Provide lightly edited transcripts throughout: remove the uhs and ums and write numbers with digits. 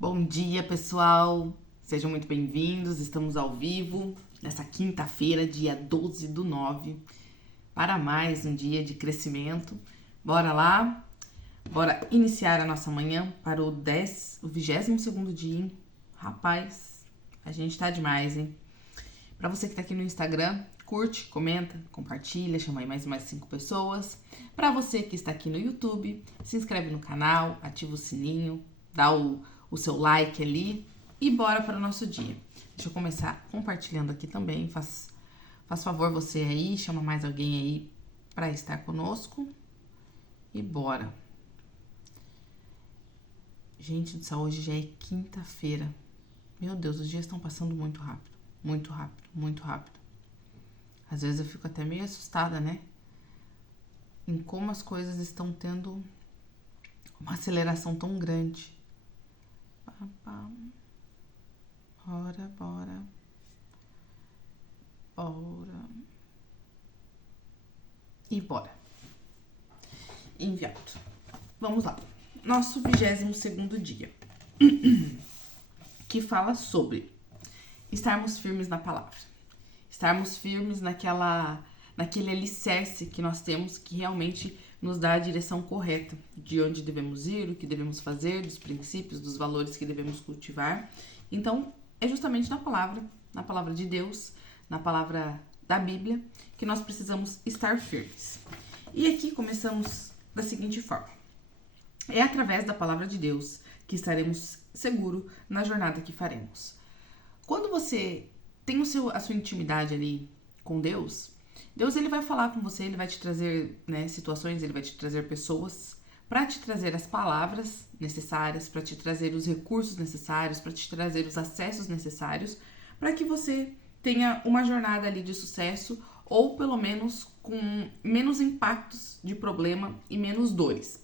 Bom dia, pessoal! Sejam muito bem-vindos. Estamos ao vivo nessa quinta-feira, dia 12/9, para mais um dia de crescimento. Bora lá? Bora iniciar a nossa manhã para o 22º dia, hein? Rapaz, a gente tá demais, hein? Para você que tá aqui no Instagram, curte, comenta, compartilha, chama aí mais 5 pessoas. Para você que está aqui no YouTube, se inscreve no canal, ativa o sininho, dá o seu like ali e bora para o nosso dia. Deixa eu começar compartilhando aqui também. Faz favor você aí, chama mais alguém aí para estar conosco e bora. Gente do céu, hoje já é quinta-feira. Meu Deus, os dias estão passando muito rápido, muito rápido, muito rápido. Às vezes eu fico até meio assustada, né? Em como as coisas estão tendo uma aceleração tão grande. Bora, bora. Bora. E bora. Enviado. Vamos lá. Nosso 22º dia. Que fala sobre estarmos firmes na palavra. Estarmos firmes naquele alicerce que nós temos que realmente nos dá a direção correta de onde devemos ir, o que devemos fazer, dos princípios, dos valores que devemos cultivar. Então, é justamente na palavra de Deus, na palavra da Bíblia, que nós precisamos estar firmes. E aqui começamos da seguinte forma. É através da palavra de Deus que estaremos seguros na jornada que faremos. Quando você tem a sua intimidade ali com Deus, ele vai falar com você, ele vai te trazer situações, ele vai te trazer pessoas para te trazer as palavras necessárias, para te trazer os recursos necessários, para te trazer os acessos necessários, para que você tenha uma jornada ali de sucesso ou pelo menos com menos impactos de problema e menos dores.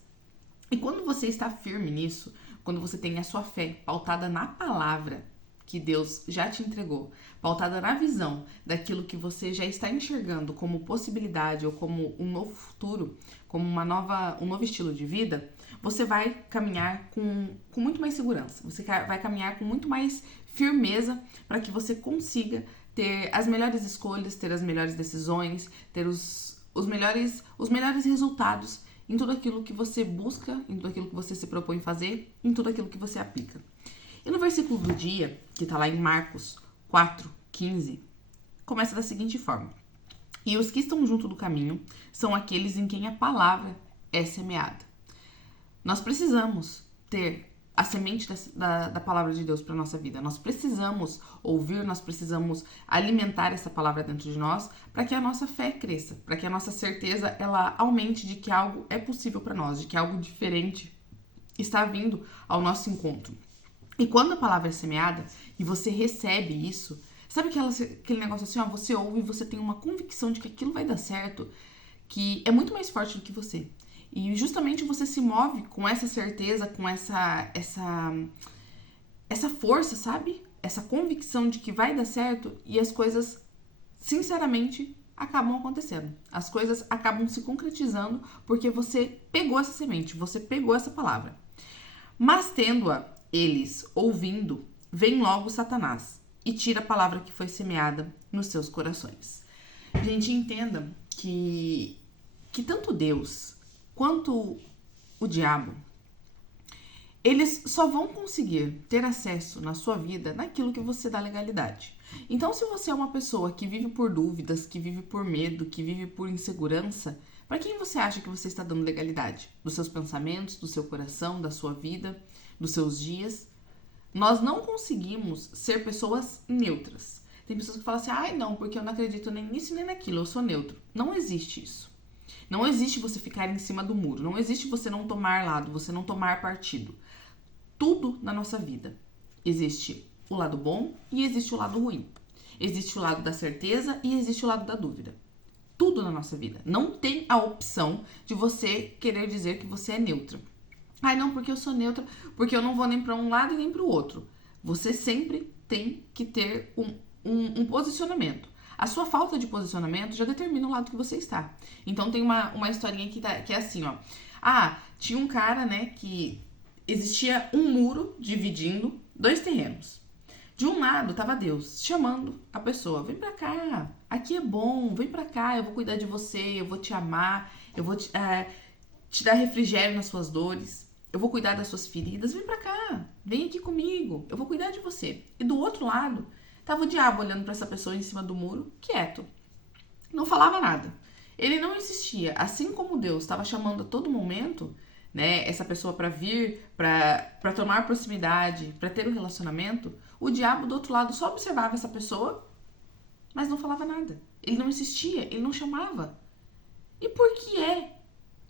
E quando você está firme nisso, quando você tem a sua fé pautada na palavra que Deus já te entregou, pautada na visão daquilo que você já está enxergando como possibilidade ou como um novo futuro, como um novo estilo de vida, você vai caminhar com muito mais segurança, você vai caminhar com muito mais firmeza para que você consiga ter as melhores escolhas, ter as melhores decisões, ter os melhores resultados em tudo aquilo que você busca, em tudo aquilo que você se propõe fazer, em tudo aquilo que você aplica. E no versículo do dia, que está lá em Marcos 4:15, começa da seguinte forma. E os que estão junto do caminho são aqueles em quem a palavra é semeada. Nós precisamos ter a semente da palavra de Deus para a nossa vida. Nós precisamos ouvir, nós precisamos alimentar essa palavra dentro de nós para que a nossa fé cresça, para que a nossa certeza ela aumente de que algo é possível para nós, de que algo diferente está vindo ao nosso encontro. E quando a palavra é semeada e você recebe isso, sabe aquele negócio assim, ó, você ouve e você tem uma convicção de que aquilo vai dar certo, que é muito mais forte do que você. E justamente você se move com essa certeza, com essa força, sabe? Essa convicção de que vai dar certo e as coisas, sinceramente, acabam acontecendo. As coisas acabam se concretizando porque você pegou essa semente, você pegou essa palavra. Mas tendo-a eles ouvindo, vem logo Satanás e tira a palavra que foi semeada nos seus corações. Gente, entenda que tanto Deus quanto o diabo, eles só vão conseguir ter acesso na sua vida naquilo que você dá legalidade. Então, se você é uma pessoa que vive por dúvidas, que vive por medo, que vive por insegurança, para quem você acha que você está dando legalidade? Dos seus pensamentos, do seu coração, da sua vida, dos seus dias? Nós não conseguimos ser pessoas neutras. Tem pessoas que falam assim, ai não, porque eu não acredito nem nisso nem naquilo, eu sou neutro. Não existe isso. Não existe você ficar em cima do muro, não existe você não tomar lado, você não tomar partido. Tudo na nossa vida existe o lado bom e existe o lado ruim. Existe o lado da certeza e existe o lado da dúvida. Tudo na nossa vida. Não tem a opção de você querer dizer que você é neutra. Ai, não, porque eu sou neutra, porque eu não vou nem para um lado e nem para o outro. Você sempre tem que ter um posicionamento. A sua falta de posicionamento já determina o lado que você está. Então tem uma historinha que é assim, ó. Ah, tinha um cara, né, que existia um muro dividindo 2 terrenos. De um lado estava Deus chamando a pessoa, vem pra cá, aqui é bom, vem pra cá, eu vou cuidar de você, eu vou te amar, eu vou te dar refrigério nas suas dores, eu vou cuidar das suas feridas, vem pra cá, vem aqui comigo, eu vou cuidar de você. E do outro lado, tava o diabo olhando pra essa pessoa em cima do muro, quieto, não falava nada. Ele não insistia, assim como Deus estava chamando a todo momento, né, essa pessoa para vir, para tomar proximidade, para ter um relacionamento, o diabo do outro lado só observava essa pessoa, mas não falava nada. Ele não insistia, ele não chamava. E por que é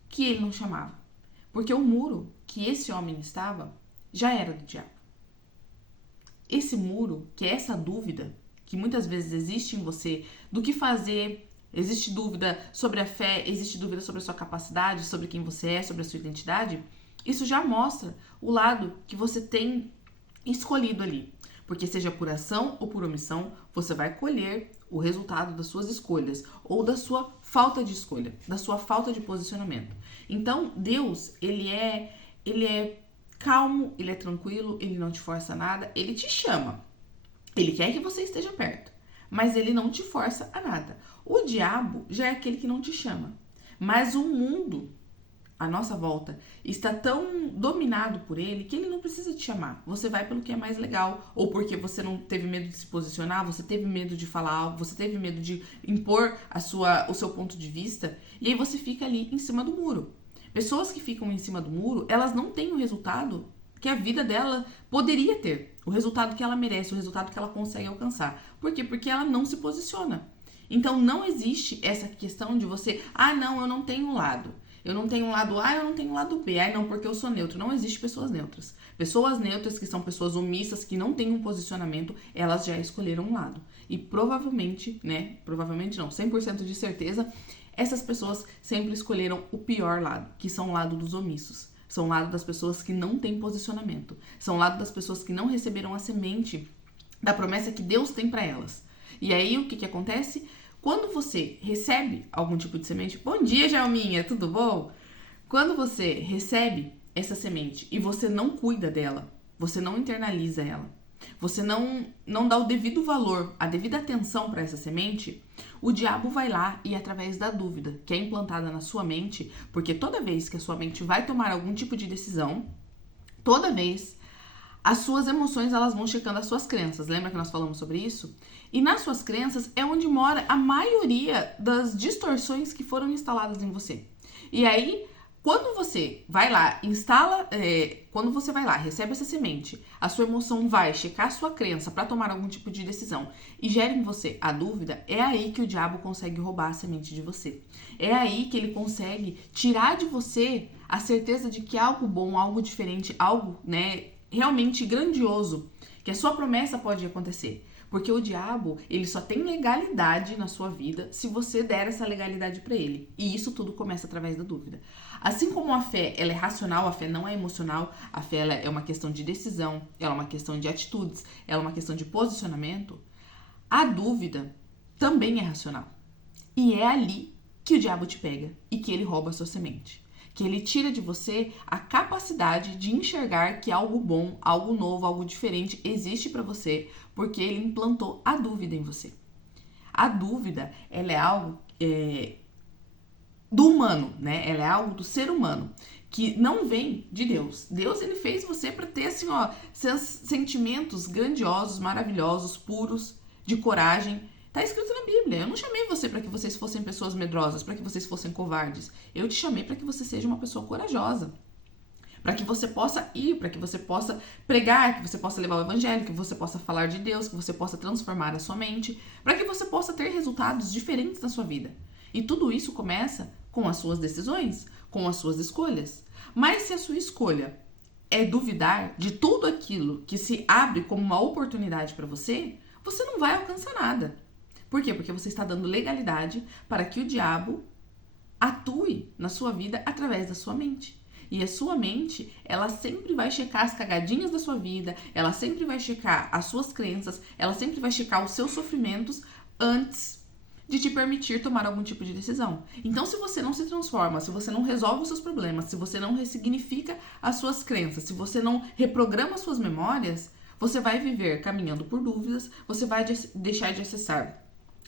que ele não chamava? Porque o muro que esse homem estava já era do diabo. Esse muro, que é essa dúvida que muitas vezes existe em você do que fazer, existe dúvida sobre a fé, existe dúvida sobre a sua capacidade, sobre quem você é, sobre a sua identidade, isso já mostra o lado que você tem escolhido ali. Porque seja por ação ou por omissão, você vai colher o resultado das suas escolhas ou da sua falta de escolha, da sua falta de posicionamento. Então, Deus, ele é calmo, ele é tranquilo, ele não te força nada, ele te chama. Ele quer que você esteja perto, mas ele não te força a nada. O diabo já é aquele que não te chama. Mas o mundo à nossa volta está tão dominado por ele que ele não precisa te chamar. Você vai pelo que é mais legal, ou porque você não teve medo de se posicionar, você teve medo de falar algo, você teve medo de impor o seu ponto de vista, e aí você fica ali em cima do muro. Pessoas que ficam em cima do muro, elas não têm o resultado que a vida dela poderia ter, o resultado que ela merece, o resultado que ela consegue alcançar. Por quê? Porque ela não se posiciona. Então não existe essa questão de você, não, eu não tenho lado. Eu não tenho um lado A, eu não tenho um lado B. Não, porque eu sou neutro. Não existe pessoas neutras. Pessoas neutras, que são pessoas omissas, que não têm um posicionamento, elas já escolheram um lado. E provavelmente, provavelmente não, 100% de certeza, essas pessoas sempre escolheram o pior lado, que são o lado dos omissos. São o lado das pessoas que não têm posicionamento. São o lado das pessoas que não receberam a semente da promessa que Deus tem para elas. E aí, o que acontece? Quando você recebe algum tipo de semente... Bom dia, Jalminha, tudo bom? Quando você recebe essa semente e você não cuida dela, você não internaliza ela, você não dá o devido valor, a devida atenção para essa semente, o diabo vai lá e através da dúvida que é implantada na sua mente, porque toda vez que a sua mente vai tomar algum tipo de decisão, toda vez as suas emoções elas vão checando as suas crenças. Lembra que nós falamos sobre isso? E nas suas crenças é onde mora a maioria das distorções que foram instaladas em você. E aí, quando você vai lá, quando você vai lá, recebe essa semente, a sua emoção vai checar a sua crença para tomar algum tipo de decisão e gera em você a dúvida, é aí que o diabo consegue roubar a semente de você. É aí que ele consegue tirar de você a certeza de que algo bom, algo diferente, algo, realmente grandioso, que a sua promessa pode acontecer. Porque o diabo, ele só tem legalidade na sua vida se você der essa legalidade para ele. E isso tudo começa através da dúvida. Assim como a fé, ela é racional, a fé não é emocional, a fé ela é uma questão de decisão, ela é uma questão de atitudes, ela é uma questão de posicionamento, a dúvida também é racional. E é ali que o diabo te pega e que ele rouba a sua semente. Que ele tira de você a capacidade de enxergar que algo bom, algo novo, algo diferente existe para você, porque ele implantou a dúvida em você. A dúvida, ela é algo do humano, Ela é algo do ser humano, que não vem de Deus. Deus, ele fez você para ter, sentimentos grandiosos, maravilhosos, puros, de coragem. Tá escrito na Bíblia. Eu não chamei você para que vocês fossem pessoas medrosas, para que vocês fossem covardes. Eu te chamei para que você seja uma pessoa corajosa. Para que você possa ir, para que você possa pregar, que você possa levar o evangelho, que você possa falar de Deus, que você possa transformar a sua mente, para que você possa ter resultados diferentes na sua vida. E tudo isso começa com as suas decisões, com as suas escolhas. Mas se a sua escolha é duvidar de tudo aquilo que se abre como uma oportunidade para você, você não vai alcançar nada. Por quê? Porque você está dando legalidade para que o diabo atue na sua vida através da sua mente. E a sua mente, ela sempre vai checar as cagadinhas da sua vida, ela sempre vai checar as suas crenças, ela sempre vai checar os seus sofrimentos antes de te permitir tomar algum tipo de decisão. Então, se você não se transforma, se você não resolve os seus problemas, se você não ressignifica as suas crenças, se você não reprograma as suas memórias, você vai viver caminhando por dúvidas, você vai deixar de acessar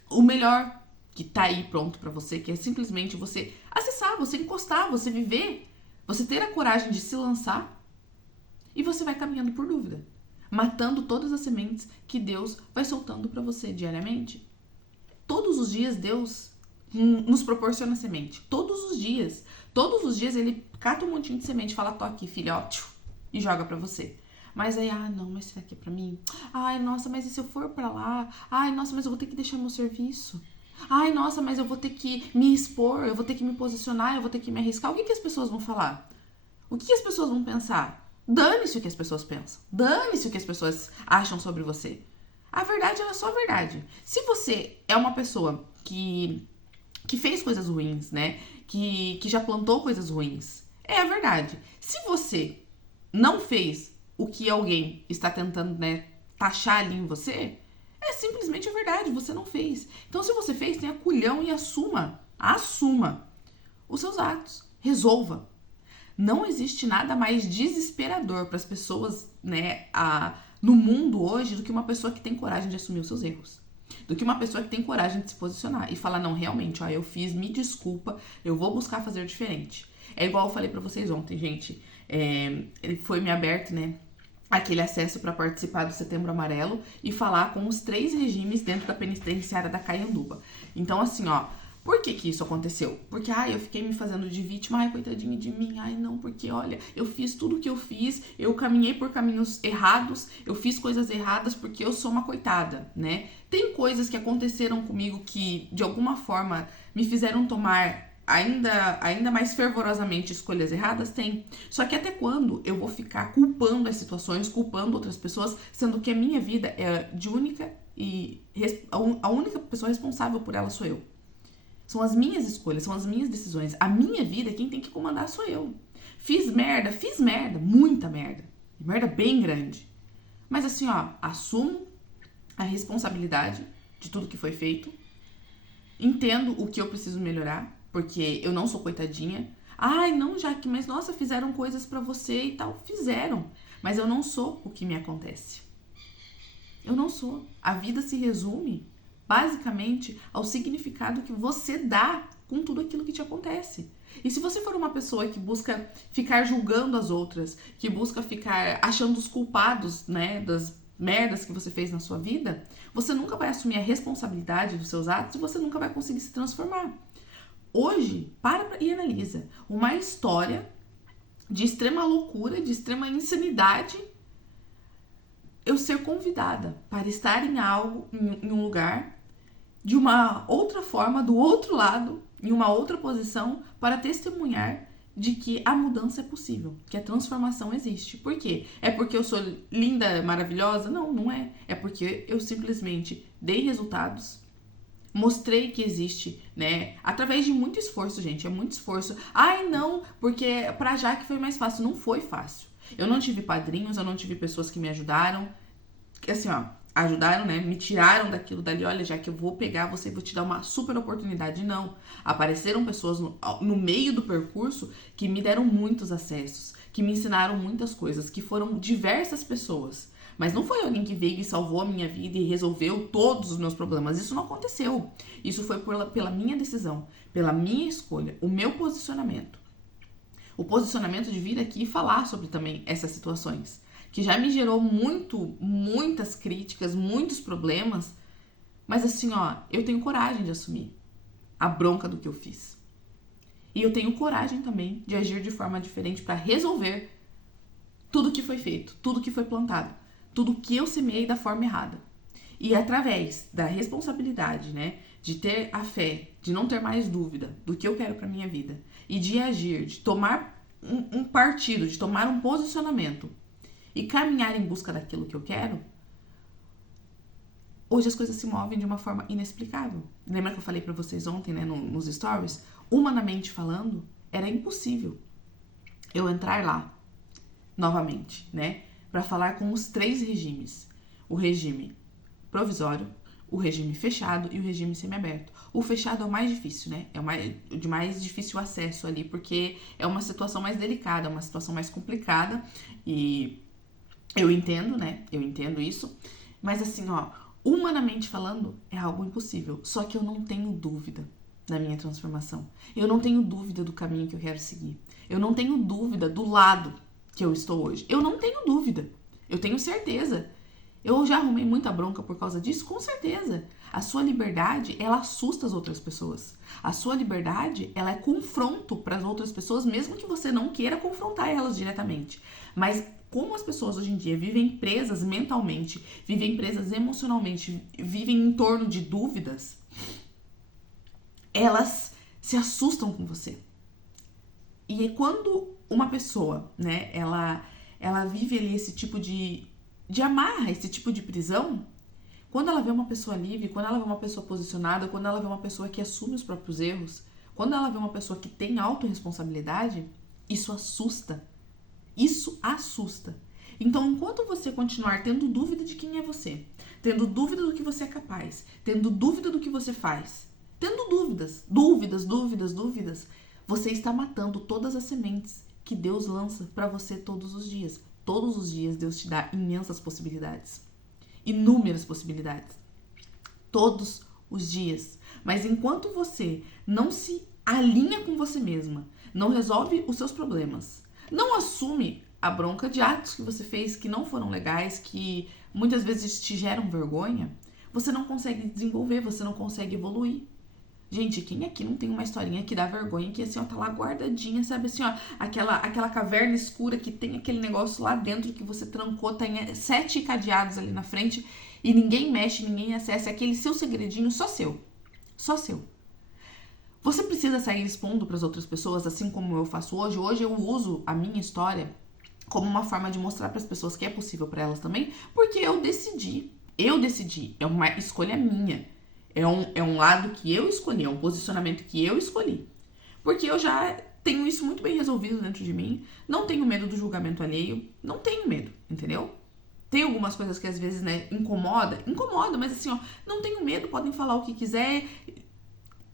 o melhor que tá aí pronto pra você, que é simplesmente você acessar, você encostar, você viver, você ter a coragem de se lançar, e você vai caminhando por dúvida, matando todas as sementes que Deus vai soltando pra você diariamente. Todos os dias Deus nos proporciona semente. Todos os dias. Todos os dias ele cata um montinho de semente e fala, tô aqui, filha, ó, e joga pra você. Mas aí, não, mas será que é pra mim? Ai, nossa, mas e se eu for pra lá? Ai, nossa, mas eu vou ter que deixar meu serviço. Ai, nossa, mas eu vou ter que me expor, eu vou ter que me posicionar, eu vou ter que me arriscar. O que as pessoas vão falar? O que as pessoas vão pensar? Dane-se o que as pessoas pensam. Dane-se o que as pessoas acham sobre você. A verdade, ela é só a verdade. Se você é uma pessoa que fez coisas ruins, né? Que já plantou coisas ruins, é a verdade. Se você não fez o que alguém está tentando, né, taxar ali em você, é simplesmente a verdade, você não fez. Então, se você fez, tenha culhão e assuma os seus atos. Resolva. Não existe nada mais desesperador para as pessoas, né, no mundo hoje do que uma pessoa que tem coragem de assumir os seus erros. Do que uma pessoa que tem coragem de se posicionar e falar, não, realmente, ó, eu fiz, me desculpa, eu vou buscar fazer diferente. É igual eu falei pra vocês ontem, gente, ele foi me aberto, né, aquele acesso para participar do Setembro Amarelo e falar com os 3 regimes dentro da penitenciária da Caianduba. Então, assim, ó, por que isso aconteceu? Porque, eu fiquei me fazendo de vítima, coitadinha de mim, não, porque, olha, eu fiz tudo o que eu fiz, eu caminhei por caminhos errados, eu fiz coisas erradas porque eu sou uma coitada, né? Tem coisas que aconteceram comigo que, de alguma forma, me fizeram tomar ainda mais fervorosamente escolhas erradas? Tem. Só que até quando eu vou ficar culpando as situações, culpando outras pessoas, sendo que a minha vida é de única e a única pessoa responsável por ela sou eu. São as minhas escolhas, são as minhas decisões. A minha vida, quem tem que comandar sou eu. Fiz merda, muita merda. Merda bem grande. Mas assim, ó, assumo a responsabilidade de tudo que foi feito. Entendo o que eu preciso melhorar, porque eu não sou coitadinha. Ai, não, Jaque, mas nossa, fizeram coisas pra você e tal. Fizeram, mas eu não sou o que me acontece. Eu não sou. A vida se resume basicamente ao significado que você dá com tudo aquilo que te acontece. E se você for uma pessoa que busca ficar julgando as outras, que busca ficar achando os culpados, né, das merdas que você fez na sua vida, você nunca vai assumir a responsabilidade dos seus atos e você nunca vai conseguir se transformar. Hoje, para e analisa uma história de extrema loucura, de extrema insanidade, eu ser convidada para estar em algo, em um lugar, de uma outra forma, do outro lado, em uma outra posição, para testemunhar de que a mudança é possível, que a transformação existe. Por quê? É porque eu sou linda, maravilhosa? Não, não é. É porque eu simplesmente dei resultados, mostrei que existe, né? Através de muito esforço, gente, é muito esforço. Ai, não, porque pra Jaque foi mais fácil. Não foi fácil. Eu não tive padrinhos, eu não tive pessoas que me ajudaram. Assim, ó, ajudaram, né? Me tiraram daquilo dali. Olha, já que eu vou pegar você e vou te dar uma super oportunidade. Não. Apareceram pessoas no meio do percurso que me deram muitos acessos, que me ensinaram muitas coisas, que foram diversas pessoas. Mas não foi alguém que veio e salvou a minha vida e resolveu todos os meus problemas. Isso não aconteceu. Isso foi pela minha decisão, pela minha escolha, o meu posicionamento. O posicionamento de vir aqui e falar sobre também essas situações, que já me gerou muitas críticas, muitos problemas, mas assim, ó, eu tenho coragem de assumir a bronca do que eu fiz. E eu tenho coragem também de agir de forma diferente para resolver tudo que foi feito, tudo que foi plantado, tudo que eu semeei da forma errada. E através da responsabilidade, né, de ter a fé, de não ter mais dúvida do que eu quero para minha vida e de agir, de tomar um partido, de tomar um posicionamento e caminhar em busca daquilo que eu quero, hoje as coisas se movem de uma forma inexplicável. Lembra que eu falei pra vocês ontem, né, nos stories? Humanamente falando, era impossível eu entrar lá novamente, né, pra falar com os 3 regimes. O regime provisório, o regime fechado e o regime semiaberto. O fechado é o mais difícil, né? É o de mais difícil acesso ali, porque é uma situação mais delicada, uma situação mais complicada. E eu entendo, né? Eu entendo isso. Mas assim, ó, humanamente falando, é algo impossível. Só que eu não tenho dúvida da minha transformação. Eu não tenho dúvida do caminho que eu quero seguir. Eu não tenho dúvida do lado que eu estou hoje. Eu não tenho dúvida. Eu tenho certeza. Eu já arrumei muita bronca por causa disso? Com certeza. A sua liberdade, ela assusta as outras pessoas. A sua liberdade, ela é confronto para as outras pessoas, mesmo que você não queira confrontar elas diretamente. Mas como as pessoas hoje em dia vivem presas mentalmente, vivem presas emocionalmente, vivem em torno de dúvidas, elas se assustam com você. E quando uma pessoa, né, ela vive ali esse tipo de amarra, esse tipo de prisão, quando ela vê uma pessoa livre, quando ela vê uma pessoa posicionada, quando ela vê uma pessoa que assume os próprios erros, quando ela vê uma pessoa que tem autorresponsabilidade, isso assusta. Isso assusta. Então, enquanto você continuar tendo dúvida de quem é você, tendo dúvida do que você é capaz, tendo dúvida do que você faz, tendo dúvidas, você está matando todas as sementes que Deus lança para você todos os dias. Todos os dias Deus te dá imensas possibilidades. Inúmeras possibilidades. Todos os dias. Mas enquanto você não se alinha com você mesma, não resolve os seus problemas, não assume a bronca de atos que você fez que não foram legais, que muitas vezes te geram vergonha, você não consegue desenvolver, você não consegue evoluir. Gente, quem aqui não tem uma historinha que dá vergonha, que assim, ó, tá lá guardadinha, sabe assim, ó, aquela caverna escura que tem aquele negócio lá dentro que você trancou, tem 7 cadeados ali na frente e ninguém mexe, ninguém acessa, é aquele seu segredinho só seu. Só seu. Você precisa sair expondo para as outras pessoas, assim como eu faço hoje. Hoje eu uso a minha história como uma forma de mostrar para as pessoas que é possível para elas também, porque eu decidi, é uma escolha minha. É um lado que eu escolhi, é um posicionamento que eu escolhi. Porque eu já tenho isso muito bem resolvido dentro de mim. Não tenho medo do julgamento alheio. Não tenho medo, entendeu? Tem algumas coisas que às vezes, né, incomoda, mas assim, ó, não tenho medo, podem falar o que quiser.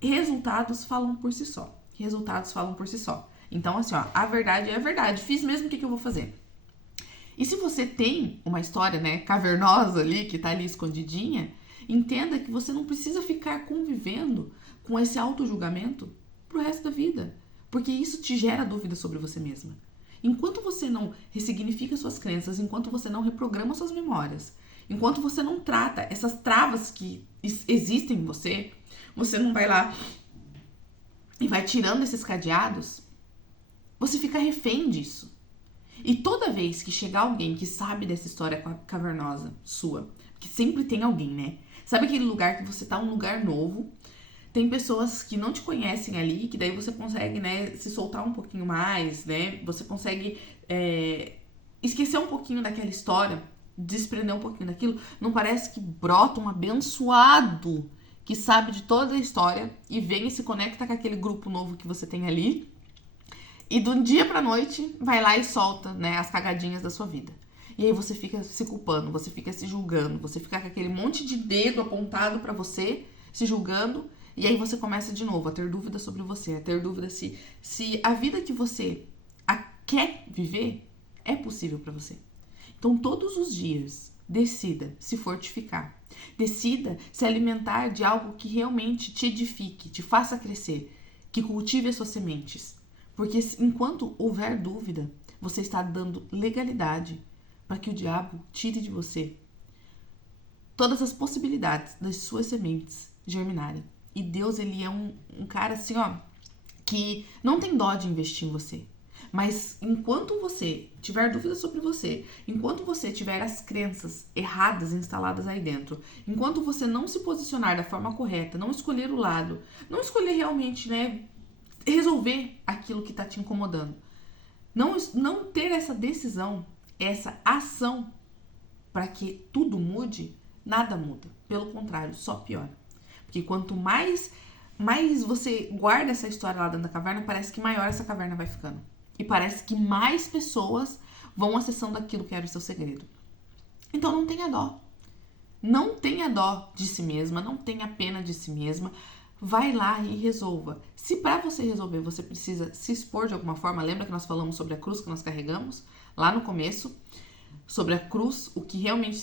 Resultados falam por si só. Então, assim, ó, a verdade é a verdade. Fiz mesmo, o que eu vou fazer? E se você tem uma história, né, cavernosa ali, que tá ali escondidinha, entenda que você não precisa ficar convivendo com esse auto-julgamento pro resto da vida. Porque isso te gera dúvida sobre você mesma. Enquanto você não ressignifica suas crenças, enquanto você não reprograma suas memórias, enquanto você não trata essas travas que existem em você, você não vai lá e vai tirando esses cadeados, você fica refém disso. E toda vez que chegar alguém que sabe dessa história cavernosa sua, que sempre tem alguém, né? Sabe aquele lugar que você tá, um lugar novo, tem pessoas que não te conhecem ali, que daí você consegue, né, se soltar um pouquinho mais, né? Você consegue esquecer um pouquinho daquela história, desprender um pouquinho daquilo. Não parece que brota um abençoado que sabe de toda a história e vem e se conecta com aquele grupo novo que você tem ali e de um dia pra noite vai lá e solta, né, as cagadinhas da sua vida. E aí você fica se culpando, você fica se julgando, você fica com aquele monte de dedo apontado pra você, se julgando, e aí você começa de novo a ter dúvida sobre você, a ter dúvida se a vida que você quer viver é possível pra você. Então todos os dias, decida se fortificar. Decida se alimentar de algo que realmente te edifique, te faça crescer, que cultive as suas sementes. Porque enquanto houver dúvida, você está dando legalidade para que o diabo tire de você todas as possibilidades das suas sementes germinarem. E Deus, ele é um cara assim, ó, que não tem dó de investir em você. Mas enquanto você tiver dúvidas sobre você, enquanto você tiver as crenças erradas instaladas aí dentro, enquanto você não se posicionar da forma correta, não escolher o lado, não escolher realmente, né, resolver aquilo que tá te incomodando, não ter essa decisão, essa ação para que tudo mude, nada muda. Pelo contrário, só piora. Porque quanto mais você guarda essa história lá dentro da caverna, parece que maior essa caverna vai ficando. E parece que mais pessoas vão acessando aquilo que era o seu segredo. Então não tenha dó. Não tenha dó de si mesma, não tenha pena de si mesma. Vai lá e resolva. Se para você resolver você precisa se expor de alguma forma, lembra que nós falamos sobre a cruz que nós carregamos lá no começo? Sobre a cruz, o que realmente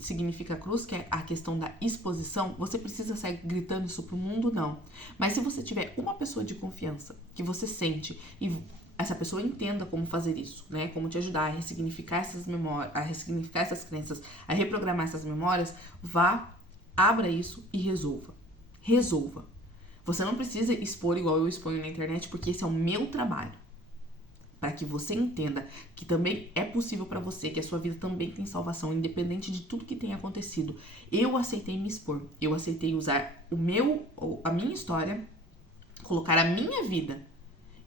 significa a cruz, que é a questão da exposição. Você precisa sair gritando isso pro mundo? Não. Mas se você tiver uma pessoa de confiança que você sente e essa pessoa entenda como fazer isso, né? Como te ajudar a ressignificar essas memórias, a ressignificar essas crenças, a reprogramar essas memórias, vá, abra isso e resolva. Resolva. Você não precisa expor igual eu exponho na internet, porque esse é o meu trabalho. Para que você entenda que também é possível para você, que a sua vida também tem salvação, independente de tudo que tenha acontecido. Eu aceitei me expor, eu aceitei usar a minha história, colocar a minha vida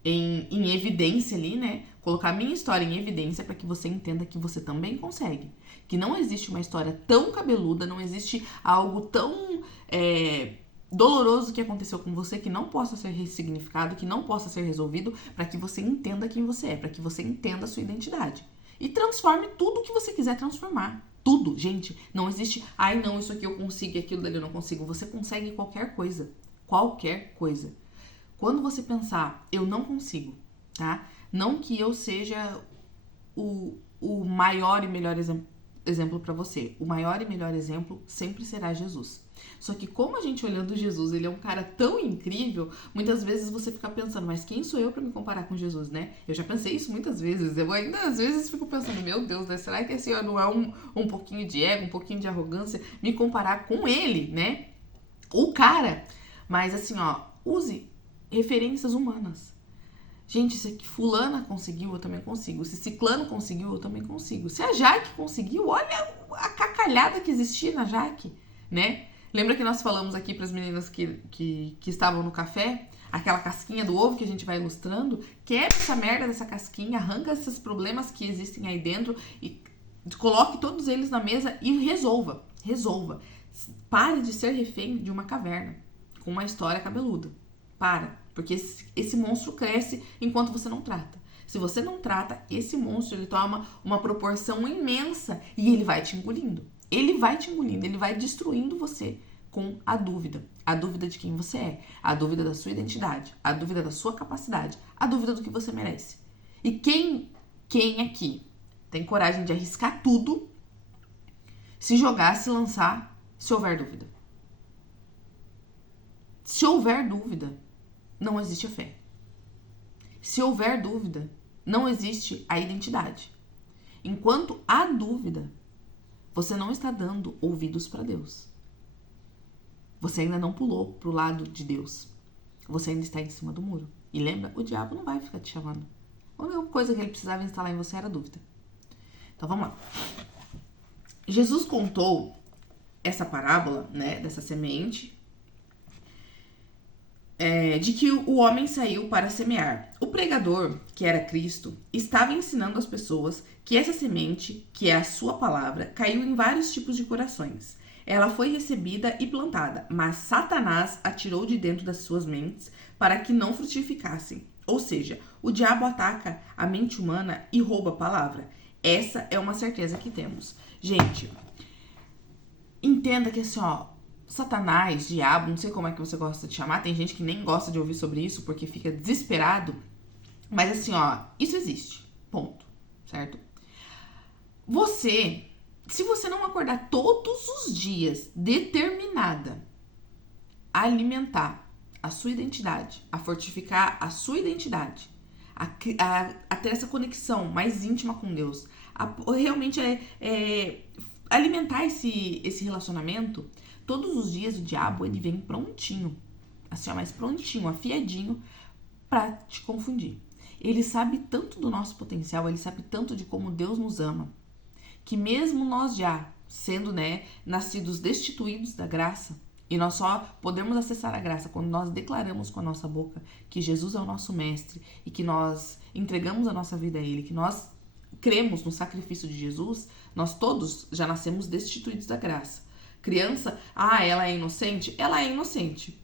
em evidência ali, né? Colocar a minha história em evidência para que você entenda que você também consegue. Que não existe uma história tão cabeluda, não existe algo tão doloroso que aconteceu com você que não possa ser ressignificado, que não possa ser resolvido, para que você entenda quem você é, para que você entenda a sua identidade. E transforme tudo que você quiser transformar. Tudo, gente. Não existe, ai não, isso aqui eu consigo e aquilo dali eu não consigo. Você consegue qualquer coisa. Qualquer coisa. Quando você pensar, eu não consigo, tá? Não que eu seja o maior e melhor exemplo para você. O maior e melhor exemplo sempre será Jesus. Só que como a gente olhando Jesus, ele é um cara tão incrível, muitas vezes você fica pensando, mas quem sou eu para me comparar com Jesus, né? Eu já pensei isso muitas vezes. Eu ainda às vezes fico pensando, meu Deus, né? Será que esse não é um pouquinho de ego, um pouquinho de arrogância, me comparar com ele, né? O cara. Mas assim, ó, use referências humanas. Gente, se fulana conseguiu, eu também consigo. Se ciclano conseguiu, eu também consigo. Se a Jaque conseguiu, olha a cacalhada que existia na Jaque, né? Lembra que nós falamos aqui para as meninas que estavam no café? Aquela casquinha do ovo que a gente vai ilustrando? Quebra essa merda dessa casquinha, arranca esses problemas que existem aí dentro e coloque todos eles na mesa e resolva. Resolva. Pare de ser refém de uma caverna com uma história cabeluda. Para. Porque esse monstro cresce enquanto você não trata. Se você não trata, esse monstro ele toma uma proporção imensa e ele vai te engolindo. Ele vai te engolindo, ele vai destruindo você com a dúvida. A dúvida de quem você é, a dúvida da sua identidade, a dúvida da sua capacidade, a dúvida do que você merece. E quem aqui tem coragem de arriscar tudo, se jogar, se lançar, se houver dúvida? Se houver dúvida, não existe a fé. Se houver dúvida, não existe a identidade. Enquanto há dúvida, você não está dando ouvidos para Deus. Você ainda não pulou pro lado de Deus. Você ainda está em cima do muro. E lembra, o diabo não vai ficar te chamando. A única coisa que ele precisava instalar em você era a dúvida. Então vamos lá. Jesus contou essa parábola, né, dessa semente, de que o homem saiu para semear. O pregador, que era Cristo, estava ensinando as pessoas que essa semente, que é a sua palavra, caiu em vários tipos de corações. Ela foi recebida e plantada, mas Satanás atirou de dentro das suas mentes para que não frutificassem. Ou seja, o diabo ataca a mente humana e rouba a palavra. Essa é uma certeza que temos. Gente, entenda que assim, ó, Satanás, diabo, não sei como é que você gosta de chamar, tem gente que nem gosta de ouvir sobre isso porque fica desesperado, mas assim, ó, isso existe, ponto, certo? Você, se você não acordar todos os dias determinada a alimentar a sua identidade, a fortificar a sua identidade, a ter essa conexão mais íntima com Deus, realmente alimentar esse relacionamento, todos os dias o diabo ele vem prontinho, assim, ó, mais prontinho, afiadinho pra te confundir. Ele sabe tanto do nosso potencial, ele sabe tanto de como Deus nos ama, que mesmo nós já sendo, né, nascidos destituídos da graça, e nós só podemos acessar a graça quando nós declaramos com a nossa boca que Jesus é o nosso mestre e que nós entregamos a nossa vida a ele, que nós cremos no sacrifício de Jesus, nós todos já nascemos destituídos da graça. Criança, ela é inocente? Ela é inocente.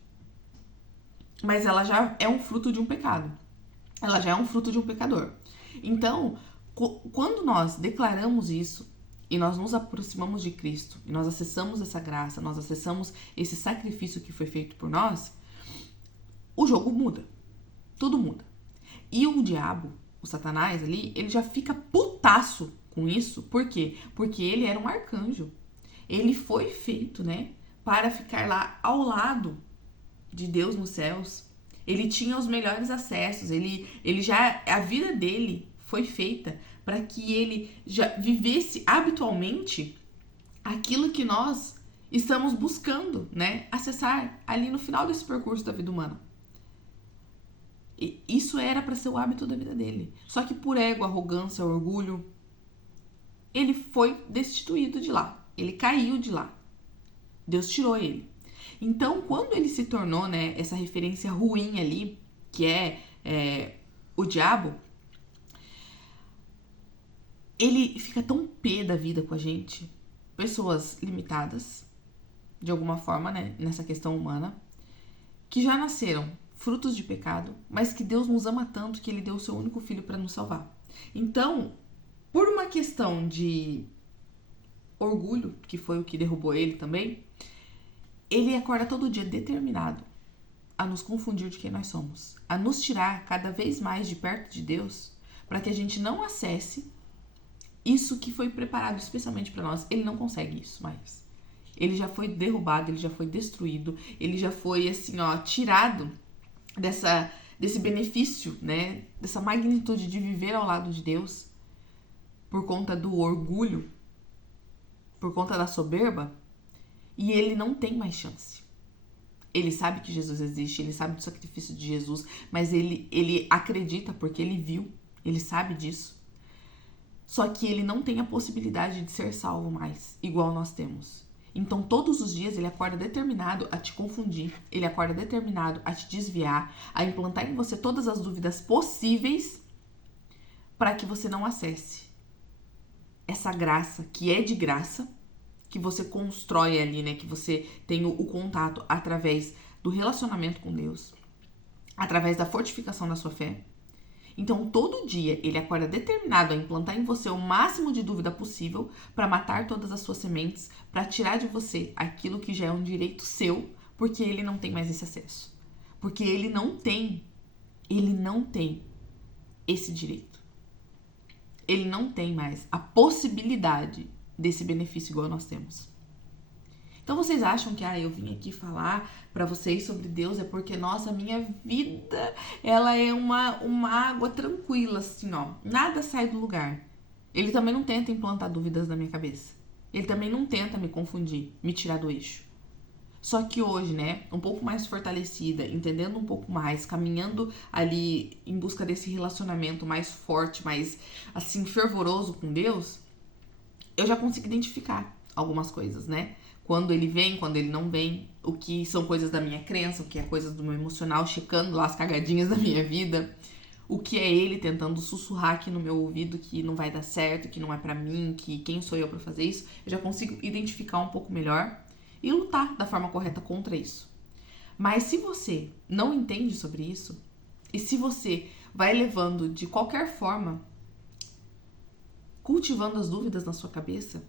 Mas ela já é um fruto de um pecado. Ela já é um fruto de um pecador. Então, quando nós declaramos isso e nós nos aproximamos de Cristo, e nós acessamos essa graça, nós acessamos esse sacrifício que foi feito por nós, o jogo muda. Tudo muda. E o diabo, o Satanás ali, ele já fica putaço com isso. Por quê? Porque ele era um arcanjo. Ele foi feito, né, para ficar lá ao lado de Deus nos céus. Ele tinha os melhores acessos. A vida dele foi feita para que ele já vivesse habitualmente aquilo que nós estamos buscando, né, acessar ali no final desse percurso da vida humana. E isso era para ser o hábito da vida dele. Só que por ego, arrogância, orgulho, ele foi destituído de lá. Ele caiu de lá. Deus tirou ele. Então, quando ele se tornou, né, essa referência ruim ali, que é o diabo, ele fica tão pé da vida com a gente. Pessoas limitadas, de alguma forma, né, nessa questão humana, que já nasceram frutos de pecado, mas que Deus nos ama tanto que ele deu o seu único filho para nos salvar. Então, por uma questão de orgulho, que foi o que derrubou ele também, ele acorda todo dia determinado a nos confundir de quem nós somos, a nos tirar cada vez mais de perto de Deus, para que a gente não acesse isso que foi preparado especialmente para nós. Ele não consegue isso mais. Ele já foi derrubado, ele já foi destruído, ele já foi assim, ó, tirado desse benefício, né, dessa magnitude de viver ao lado de Deus, por conta do orgulho, por conta da soberba, e ele não tem mais chance. Ele sabe que Jesus existe, ele sabe do sacrifício de Jesus, mas ele acredita porque ele viu, ele sabe disso. Só que ele não tem a possibilidade de ser salvo mais, igual nós temos. Então, todos os dias, ele acorda determinado a te confundir, ele acorda determinado a te desviar, a implantar em você todas as dúvidas possíveis para que você não acesse essa graça, que é de graça, que você constrói ali, né? Que você tem o contato através do relacionamento com Deus, através da fortificação da sua fé. Então, todo dia, ele acorda determinado a implantar em você o máximo de dúvida possível para matar todas as suas sementes, para tirar de você aquilo que já é um direito seu, porque ele não tem mais esse acesso. Porque ele não tem esse direito. Ele não tem mais a possibilidade desse benefício igual nós temos. Então vocês acham que eu vim aqui falar pra vocês sobre Deus é porque, nossa, minha vida, ela é uma água tranquila, assim, ó. Nada sai do lugar. Ele também não tenta implantar dúvidas na minha cabeça. Ele também não tenta me confundir, me tirar do eixo. Só que hoje, né, um pouco mais fortalecida, entendendo um pouco mais, caminhando ali em busca desse relacionamento mais forte, mais, assim, fervoroso com Deus, eu já consigo identificar algumas coisas, né? Quando ele vem, quando ele não vem, o que são coisas da minha crença, o que é coisas do meu emocional, checando lá as cagadinhas da minha vida, o que é ele tentando sussurrar aqui no meu ouvido que não vai dar certo, que não é pra mim, que quem sou eu pra fazer isso, eu já consigo identificar um pouco melhor e lutar da forma correta contra isso. Mas se você não entende sobre isso, e se você vai levando de qualquer forma, cultivando as dúvidas na sua cabeça,